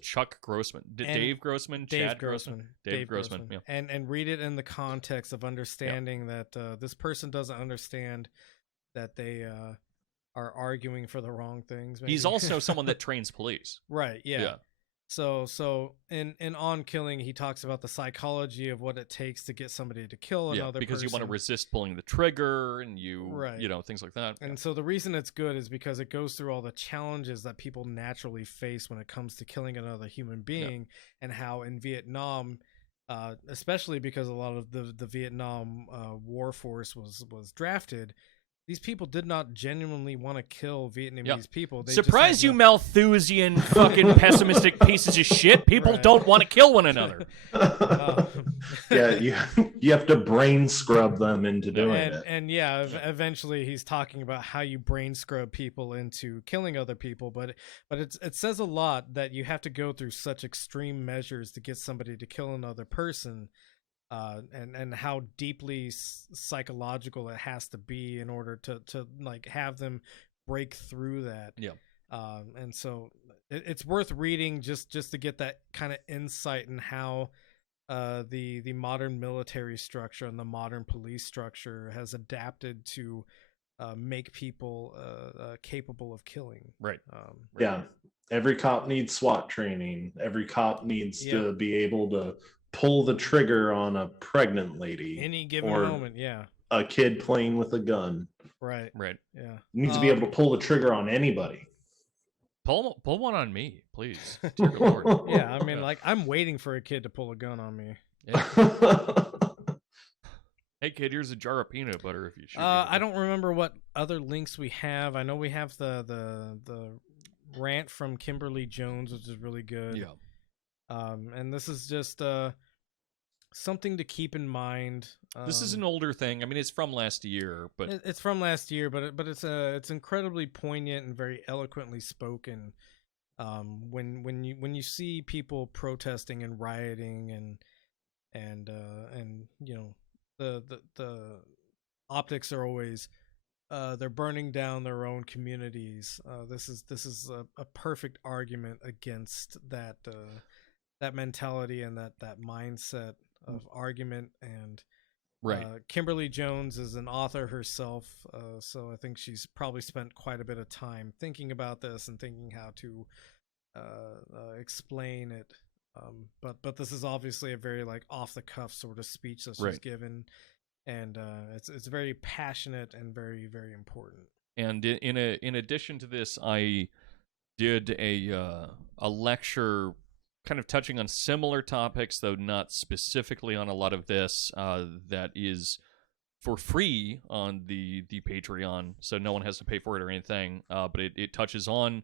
Chuck Grossman. Dave Grossman? Dave Chad Grossman. Dave Grossman. Yeah. And read it in the context of understanding that this person doesn't understand that they are arguing for the wrong things. Maybe. He's also someone that trains police. Right, yeah. So in On Killing, he talks about the psychology of what it takes to get somebody to kill another because person. you want to resist pulling the trigger, and you know, things like that. And so the reason it's good is because it goes through all the challenges that people naturally face when it comes to killing another human being, and how in Vietnam, especially because a lot of the Vietnam war force was drafted, these people did not genuinely want to kill Vietnamese people. They Surprise just you, Malthusian fucking pessimistic pieces of shit. People don't want to kill one another. Yeah, you have to brain scrub them into doing it. And yeah, eventually he's talking about how you brain scrub people into killing other people, but it says a lot that you have to go through such extreme measures to get somebody to kill another person. And how deeply psychological it has to be in order to like have them break through that. Yeah. And so it's worth reading just to get that kind of insight in how the modern military structure and the modern police structure has adapted to make people capable of killing. Right. Yeah. Every cop needs SWAT training. Every cop needs to be able to pull the trigger on a pregnant lady any given or moment. Yeah. A kid playing with a gun. Right. Yeah. You need to be able to pull the trigger on anybody. Pull one on me, please. Dear Lord. Yeah, I mean, like, I'm waiting for a kid to pull a gun on me. Yeah. Hey kid, here's a jar of peanut butter if you shoot. I don't remember what other links we have. I know we have the rant from Kimberly Jones, which is really good. Yeah. And this is just something to keep in mind. This is an older thing. I mean, it's from last year, but it's from last year, but it's incredibly poignant and very eloquently spoken. When you see people protesting and rioting and you know the optics are always they're burning down their own communities. This is a perfect argument against that mentality and that mindset of argument. And Kimberly Jones is an author herself, so I think she's probably spent quite a bit of time thinking about this and thinking how to explain it. But this is obviously a very like off the cuff sort of speech that she's given, and it's very passionate and very, very important. And in addition to this, I did a lecture kind of touching on similar topics, though not specifically on a lot of this, that is for free on the Patreon, so no one has to pay for it or anything, but it touches on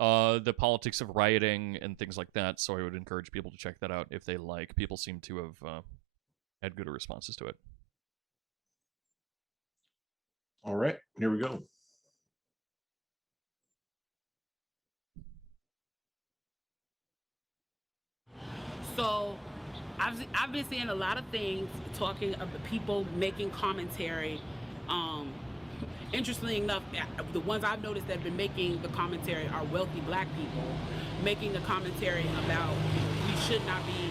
the politics of rioting and things like that, so I would encourage people to check that out if they like. People seem to have had good responses to it. All right, here we go. So I've been seeing a lot of things talking of the people making commentary. Interestingly enough, the ones I've noticed that have been making the commentary are wealthy black people making the commentary about we should not be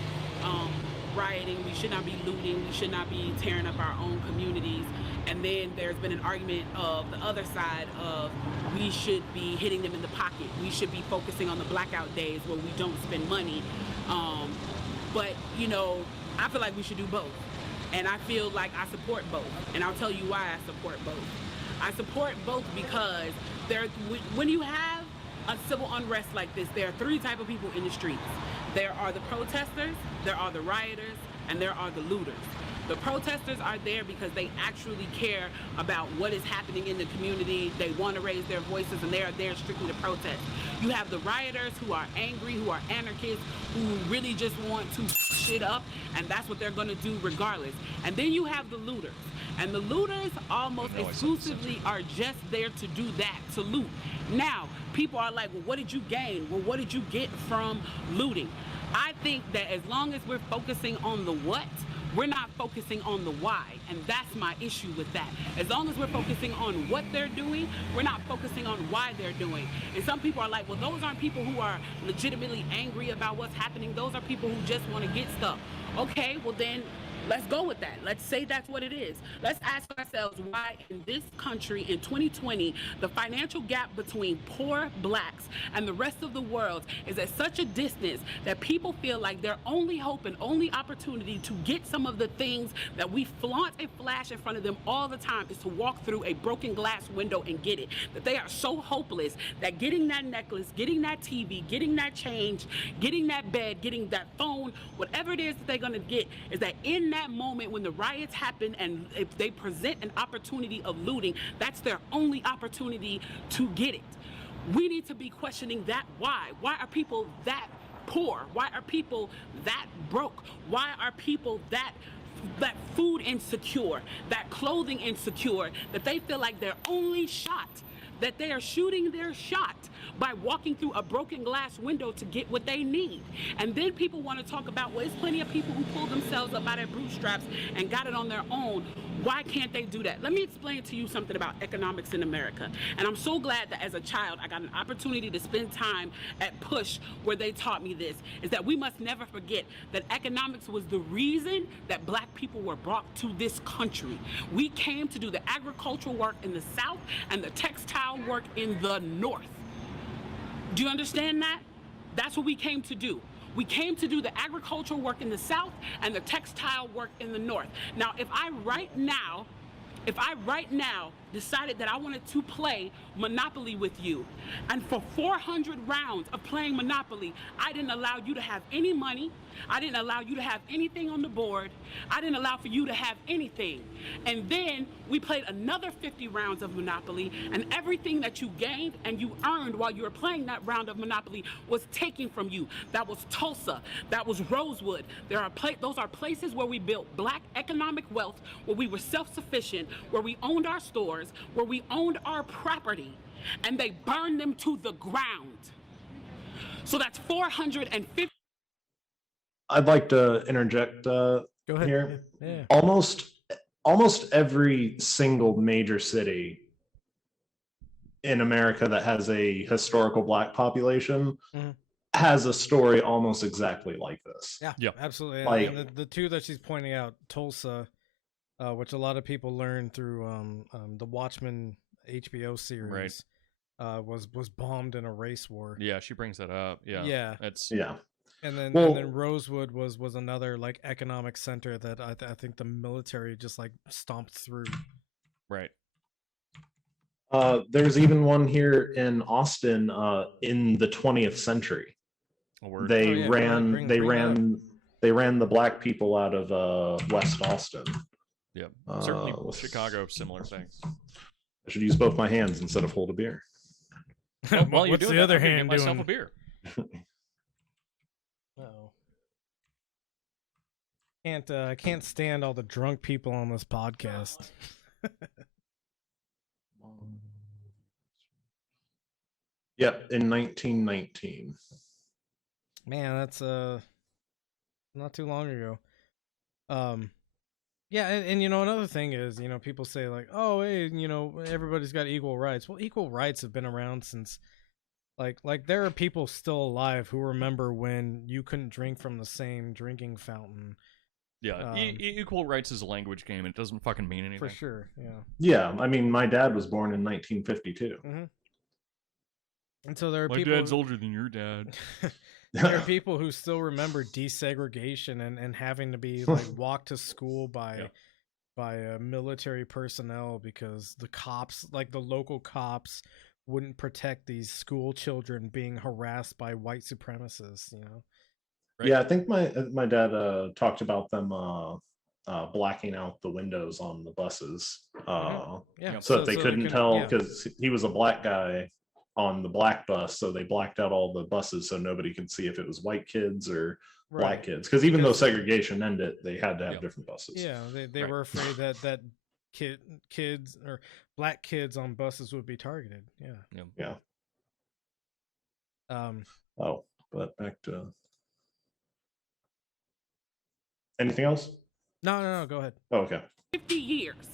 rioting, we should not be looting, we should not be tearing up our own communities. And then there's been an argument of the other side of we should be hitting them in the pocket. We should be focusing on the blackout days where we don't spend money. But, you know, I feel like we should do both. And I feel like I support both. And I'll tell you why I support both. I support both because when you have a civil unrest like this, there are three types of people in the streets. There are the protesters, there are the rioters, and there are the looters. The protesters are there because they actually care about what is happening in the community. They want to raise their voices, and they are there strictly to protest. You have the rioters who are angry, who are anarchists, who really just want to shit up, and that's what they're going to do regardless. And then you have the looters. And the looters almost exclusively are just there to do that, to loot. Now, people are like, well, what did you gain? Well, what did you get from looting? I think that as long as we're focusing on the what, we're not focusing on the why, and that's my issue with that. As long as we're focusing on what they're doing, we're not focusing on why they're doing. And some people are like, well, those aren't people who are legitimately angry about what's happening. Those are people who just want to get stuff. Okay, well then, let's go with that. Let's say that's what it is. Let's ask ourselves why in this country in 2020, the financial gap between poor blacks and the rest of the world is at such a distance that people feel like their only hope and only opportunity to get some of the things that we flaunt and flash in front of them all the time is to walk through a broken glass window and get it. That they are so hopeless that getting that necklace, getting that TV, getting that change, getting that bed, getting that phone, whatever it is that they're gonna get, is that in that moment when the riots happen and if they present an opportunity of looting, that's their only opportunity to get it. We need to be questioning that why. Why are people that poor? Why are people that broke? Why are people that food insecure, that clothing insecure, that they feel like their only shot, that they are shooting their shot by walking through a broken glass window to get what they need. And then people want to talk about, well, there's plenty of people who pulled themselves up by their bootstraps and got it on their own. Why can't they do that? Let me explain to you something about economics in America. And I'm so glad that as a child, I got an opportunity to spend time at Push where they taught me this, is that we must never forget that economics was the reason that black people were brought to this country. We came to do the agricultural work in the South and the textile work in the North. Do you understand that? That's what we came to do. We came to do the agricultural work in the South and the textile work in the North. Now, if I right now decided that I wanted to play Monopoly with you, and for 400 rounds of playing Monopoly, I didn't allow you to have any money, I didn't allow you to have anything on the board, I didn't allow for you to have anything. And then we played another 50 rounds of Monopoly, and everything that you gained and you earned while you were playing that round of Monopoly was taken from you. That was Tulsa, that was Rosewood. Those are places where we built black economic wealth, where we were self-sufficient, where we owned our stores, where we owned our property, and they burned them to the ground. So that's 450. I'd like to interject Go ahead. here. Yeah. Almost every single major city in America that has a historical black population has a story almost exactly like this. Yeah, absolutely. Like, and the two that she's pointing out, Tulsa, which a lot of people learned through the Watchmen HBO series, was bombed in a race war. Yeah, she brings that up. Yeah. And then Rosewood was another like economic center that I think the military just like stomped through. Right. There's even one here in Austin in the 20th century. They ran the black people out of West Austin. Yeah, certainly Chicago, similar things. I should use both my hands instead of hold a beer. Well, what's the other hand doing? Myself a beer. Uh-oh. I can't stand all the drunk people on this podcast. Yep, in 1919. Man, that's not too long ago. Yeah, and you know, another thing is, you know, people say like, oh, hey, you know, everybody's got equal rights. Well, equal rights have been around since like there are people still alive who remember when you couldn't drink from the same drinking fountain. Yeah, equal rights is a language game. It doesn't fucking mean anything. For sure, yeah. Yeah, I mean, my dad was born in 1952. And so there are My people. dad's older than your dad. There are people who still remember desegregation and having to be like walked to school by military personnel because the cops, like the local cops, wouldn't protect these school children being harassed by white supremacists. You know. Right. Yeah, I think my dad talked about them blacking out the windows on the buses, Yeah. so that they couldn't tell, yeah. because he was a black guy on the black bus, so they blacked out all the buses so nobody could see if it was white kids or black kids. Because even though segregation ended, they had to have different buses. Yeah, they were afraid that kids or black kids on buses would be targeted. Yeah. Oh, but back to anything else? No, go ahead. Oh, okay. 50 years.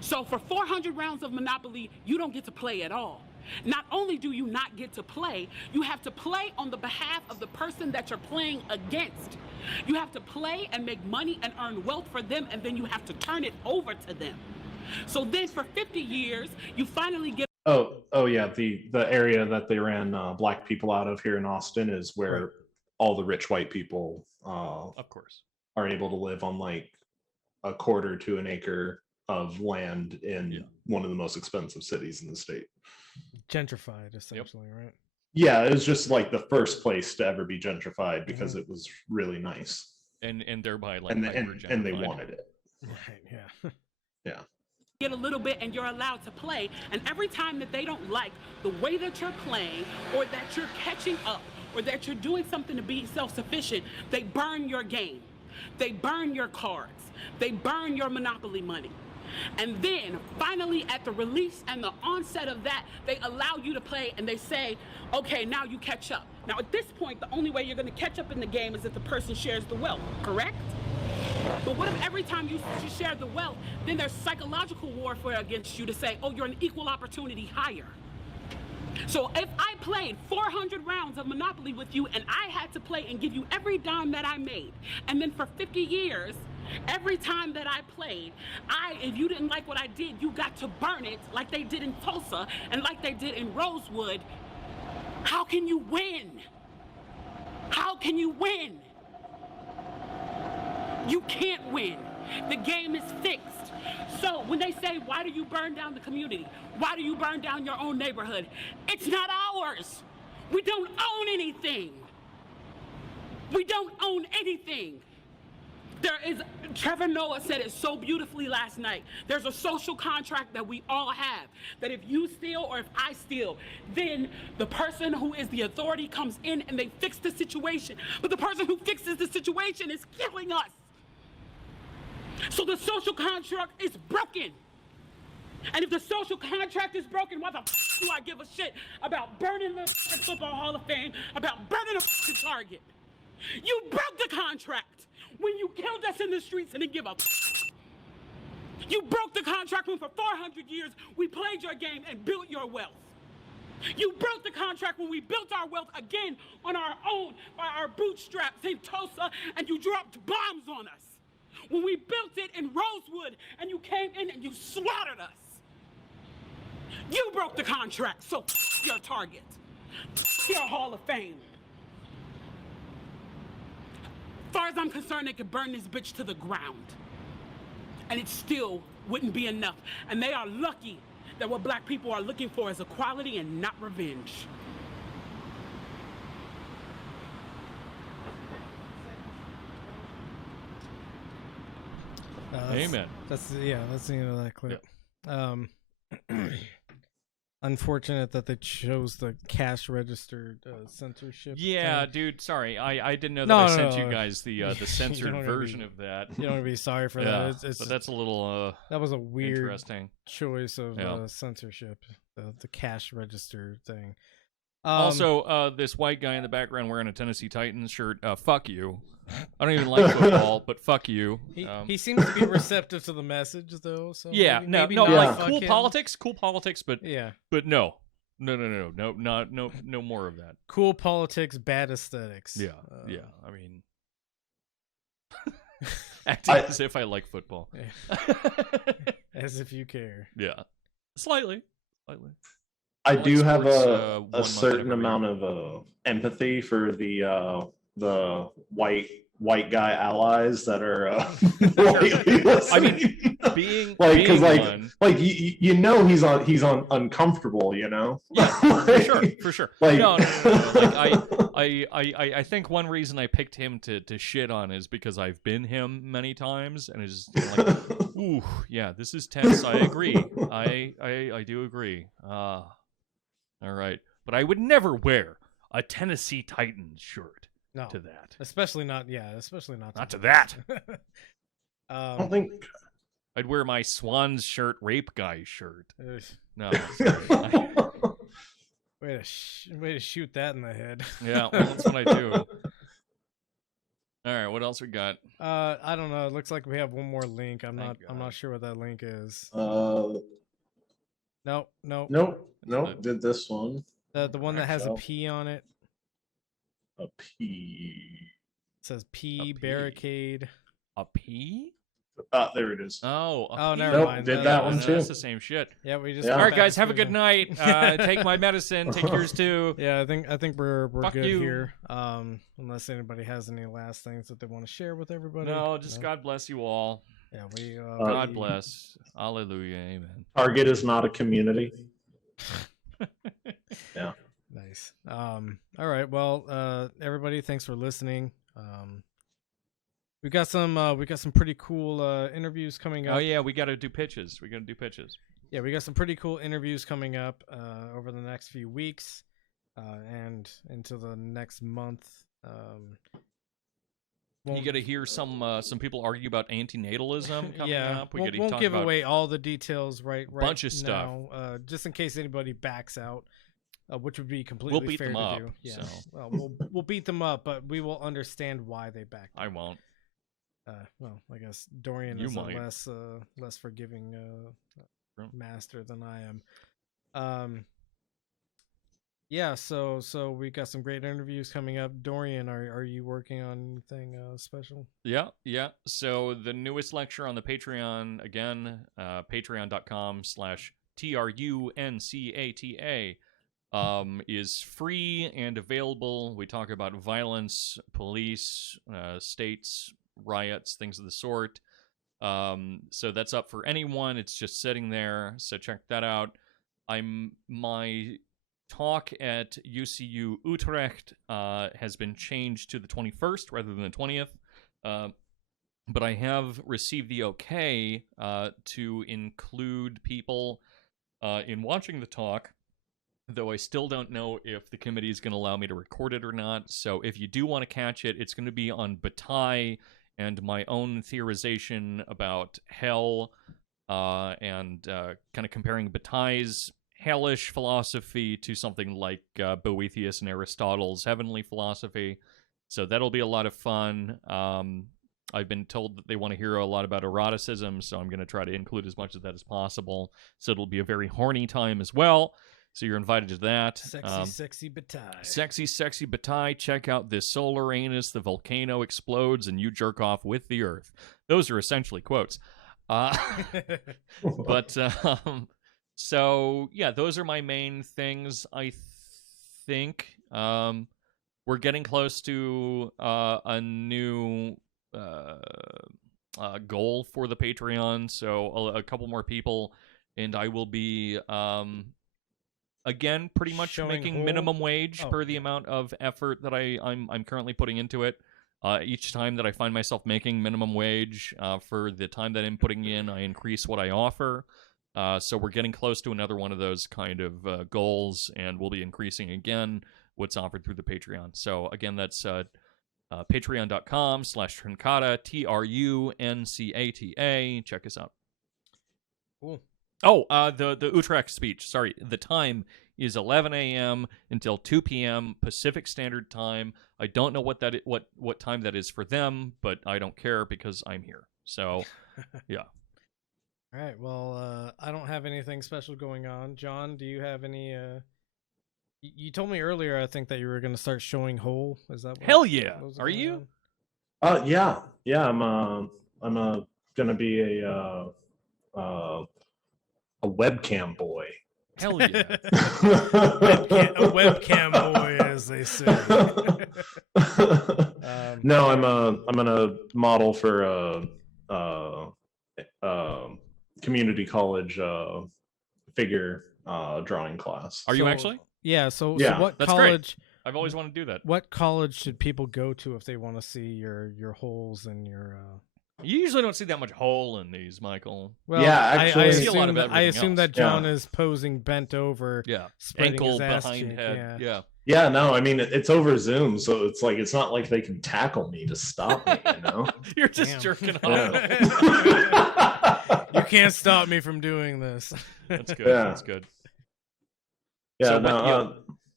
So for 400 rounds of Monopoly, you don't get to play at all. Not only do you not get to play, you have to play on the behalf of the person that you're playing against. You have to play and make money and earn wealth for them, and then you have to turn it over to them. So then for 50 years, you finally get... Oh yeah, the area that they ran black people out of here in Austin is where all the rich white people of course are able to live on like a quarter to an acre of land in one of the most expensive cities in the state. Gentrified, essentially, right? Yeah, it was just like the first place to ever be gentrified because it was really nice, and thereby like and they wanted it. Right. Yeah. Get a little bit and you're allowed to play, and every time that they don't like the way that you're playing or that you're catching up or that you're doing something to be self-sufficient, they burn your game, they burn your cards, they burn your Monopoly money. And then finally at the release and the onset of that, they allow you to play and they say, okay, now you catch up. Now at this point, the only way you're going to catch up in the game is if the person shares the wealth, correct? But what if every time you share the wealth, then there's psychological warfare against you to say, oh, you're an equal opportunity hire. So if I played 400 rounds of Monopoly with you and I had to play and give you every dime that I made, and then for 50 years, every time that I played, if you didn't like what I did, you got to burn it like they did in Tulsa and like they did in Rosewood, how can you win? How can you win? You can't win. The game is fixed. So when they say, why do you burn down the community? Why do you burn down your own neighborhood? It's not ours. We don't own anything. We don't own anything. Trevor Noah said it so beautifully last night. There's a social contract that we all have, that if you steal or if I steal, then the person who is the authority comes in and they fix the situation. But the person who fixes the situation is killing us. So the social contract is broken. And if the social contract is broken, why the do I give a shit about burning the Football Hall of Fame, about burning a Target? You broke the contract when you killed us in the streets and didn't give up. You broke the contract when for 400 years we played your game and built your wealth. You broke the contract when we built our wealth again on our own, by our bootstraps in Tulsa, and you dropped bombs on us. When we built it in Rosewood and you came in and you slaughtered us. You broke the contract, so your Target, your Hall of Fame. As far as I'm concerned, they could burn this bitch to the ground. And it still wouldn't be enough. And they are lucky that what black people are looking for is equality and not revenge. Amen. That's the end of that clip. Unfortunate that they chose the cash registered censorship. Yeah, thing. dude. Sorry, I didn't know that I sent you guys the censored version of that. You don't want to be sorry for that. It's but that's a little that was a weird interesting choice of censorship. The cash register thing. Also, this white guy in the background wearing a Tennessee Titans shirt. Fuck you. I don't even like football, but fuck you. He seems to be receptive to the message, though. So maybe like cool politics, but no more of that. Cool politics, bad aesthetics. Yeah, I mean, acting as if I like football, as if you care. Yeah, slightly. I do have a certain amount of empathy for the white guy allies that are I mean, being because one, you know he's on uncomfortable, you know. Yeah, for sure. Like, no. Like I think one reason I picked him to shit on is because I've been him many times, and it's just like, ooh, yeah, this is tense. I agree. I do agree. All right, but I would never wear a Tennessee Titans shirt to that. Especially not to that. I don't think I'd wear my Swans shirt, rape guy shirt. No. Way to shoot that in the head. Yeah, well, that's what I do. All right, what else we got? I don't know. It looks like we have one more link. I'm not sure what that link is. Nope. Did this one. The one that has a P on it. A P. It says P barricade. A P? There it is. Oh, never mind. Did that one too. That's the same shit. Yeah, we just. All right, guys, have a good night. Take my medicine. Take yours too. Yeah, I think we're Fuck good you. here. Unless anybody has any last things that they want to share with everybody. No, just God bless you all. Yeah, God bless. Hallelujah. Amen. Target is not a community. Yeah. Nice. All right. Well, everybody, thanks for listening. We got some pretty cool interviews coming up. Oh yeah, we got to do pitches. Yeah, we got some pretty cool interviews coming up over the next few weeks and into the next month. You got to hear some people argue about antinatalism coming up. We won't give away all the details right bunch of now, stuff. just in case anybody backs out, which would be completely fair to do. Yeah, so. well, we'll beat them up, but we will understand why they backed out. I won't. Well, I guess Dorian is a less forgiving master than I am. Yeah, so we got some great interviews coming up. Dorian, are you working on anything special? Yeah. So the newest lecture on the Patreon, again, patreon.com/TRUNCATA, is free and available. We talk about violence, police, states, riots, things of the sort. So that's up for anyone. It's just sitting there. So check that out. My talk at UCU Utrecht has been changed to the 21st rather than the 20th. But I have received the okay to include people in watching the talk, though I still don't know if the committee is going to allow me to record it or not. So if you do want to catch it, it's going to be on Bataille and my own theorization about hell, and kind of comparing Bataille's hellish philosophy to something like Boethius and Aristotle's heavenly philosophy. So that'll be a lot of fun. I've been told that they want to hear a lot about eroticism, so I'm going to try to include as much of that as possible. So it'll be a very horny time as well. So you're invited to that. Sexy Bataille. Sexy Bataille. Check out this solar anus. The volcano explodes and you jerk off with the earth. Those are essentially quotes. But so yeah, those are my main things. I think we're getting close to a new goal for the Patreon. So a couple more people, and I will be again, pretty much making minimum wage per the amount of effort that I'm currently putting into it. Each time that I find myself making minimum wage for the time that I'm putting in, I increase what I offer. So we're getting close to another one of those kind of goals, and we'll be increasing again what's offered through the Patreon. So again, that's patreon.com/Truncata, TRUNCATA. Check us out. Cool. Oh, the Utrecht speech. Sorry, the time is 11 a.m. until 2 p.m. Pacific Standard Time. I don't know what time that is for them, but I don't care because I'm here. So, yeah. All right. Well, I don't have anything special going on. John, do you have any? You told me earlier, I think, that you were going to start showing whole. Is that? Hell yeah! Are you? Yeah. I'm gonna be a webcam boy. Hell yeah. A webcam boy, as they say. No, I'm gonna model for community college figure drawing class. Are you actually? Yeah. So Yeah. what That's college? great. I've always wanted to do that. What college should people go to if they want to see your holes and your? You usually don't see that much hole in these, Michael. Well, Yeah, I actually- I see a lot of I everything assume else. that John Yeah. is posing bent over. Yeah, spreading ankle his ass behind cheek, head. yeah. Yeah, no, I mean it's over Zoom, so it's like it's not like they can tackle me to stop me, you know. You're just Damn. jerking off. Yeah. You can't stop me from doing this. That's good. Yeah. That's good. Yeah, So no, when, yeah,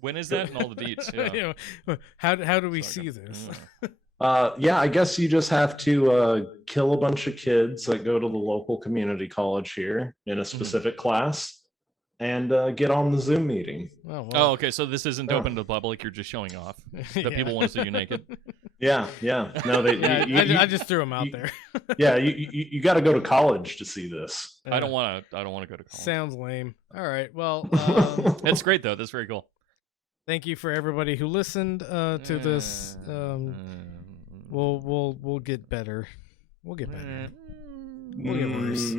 when is that and all the deets? Yeah. You know, how do we Sorry, see this? yeah, I guess you just have to kill a bunch of kids that go to the local community college here in a specific class, and get on the Zoom meeting. Oh, well. Oh, okay. So this isn't Yeah. open to the public. You're just showing off that Yeah. people want to see you naked. Yeah, no, they. Yeah, I just threw him out there. Yeah, you got to go to college to see this. I don't want to. I don't want to go to college. Sounds lame. All right. Well, That's great though. That's very cool. thank you for everybody who listened to this. We'll get better. We'll get better. We'll get worse.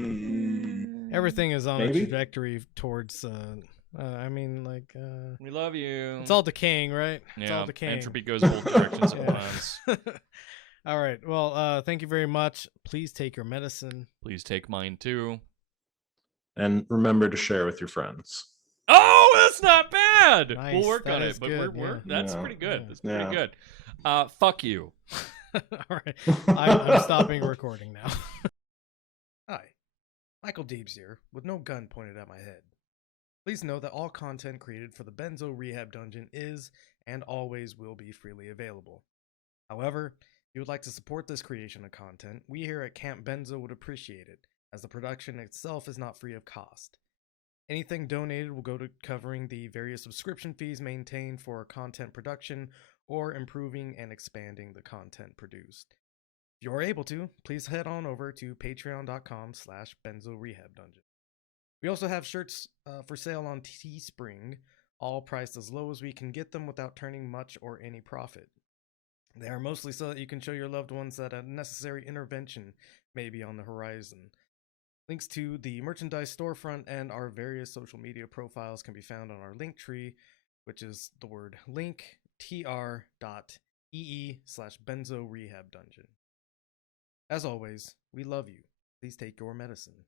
Everything is on Maybe? a trajectory towards. I mean, like. We love you. It's all decaying, right? It's all yeah. decaying. Entropy goes both directions Yeah. sometimes. All right. Well, thank you very much. Please take your medicine. Please take mine too. And remember to share with your friends. Oh, that's not bad. Nice. We'll work That on is it, but good, we're yeah. that's Yeah. pretty good. Yeah. That's pretty Yeah. good. Fuck you. All right. I'm stopping recording now. Hi. Michael Deebs here, with no gun pointed at my head. Please know that all content created for the Benzo Rehab Dungeon is and always will be freely available. However, if you would like to support this creation of content, we here at Camp Benzo would appreciate it, as the production itself is not free of cost. Anything donated will go to covering the various subscription fees maintained for our content production or improving and expanding the content produced. If you are able to, please head on over to patreon.com/BenzoRehabDungeon. We also have shirts for sale on Teespring, all priced as low as we can get them without turning much or any profit. They are mostly so that you can show your loved ones that a necessary intervention may be on the horizon. Links to the merchandise storefront and our various social media profiles can be found on our link tree, which is the word linktr.ee/BenzoRehabDungeon. As always, we love you. Please take your medicine.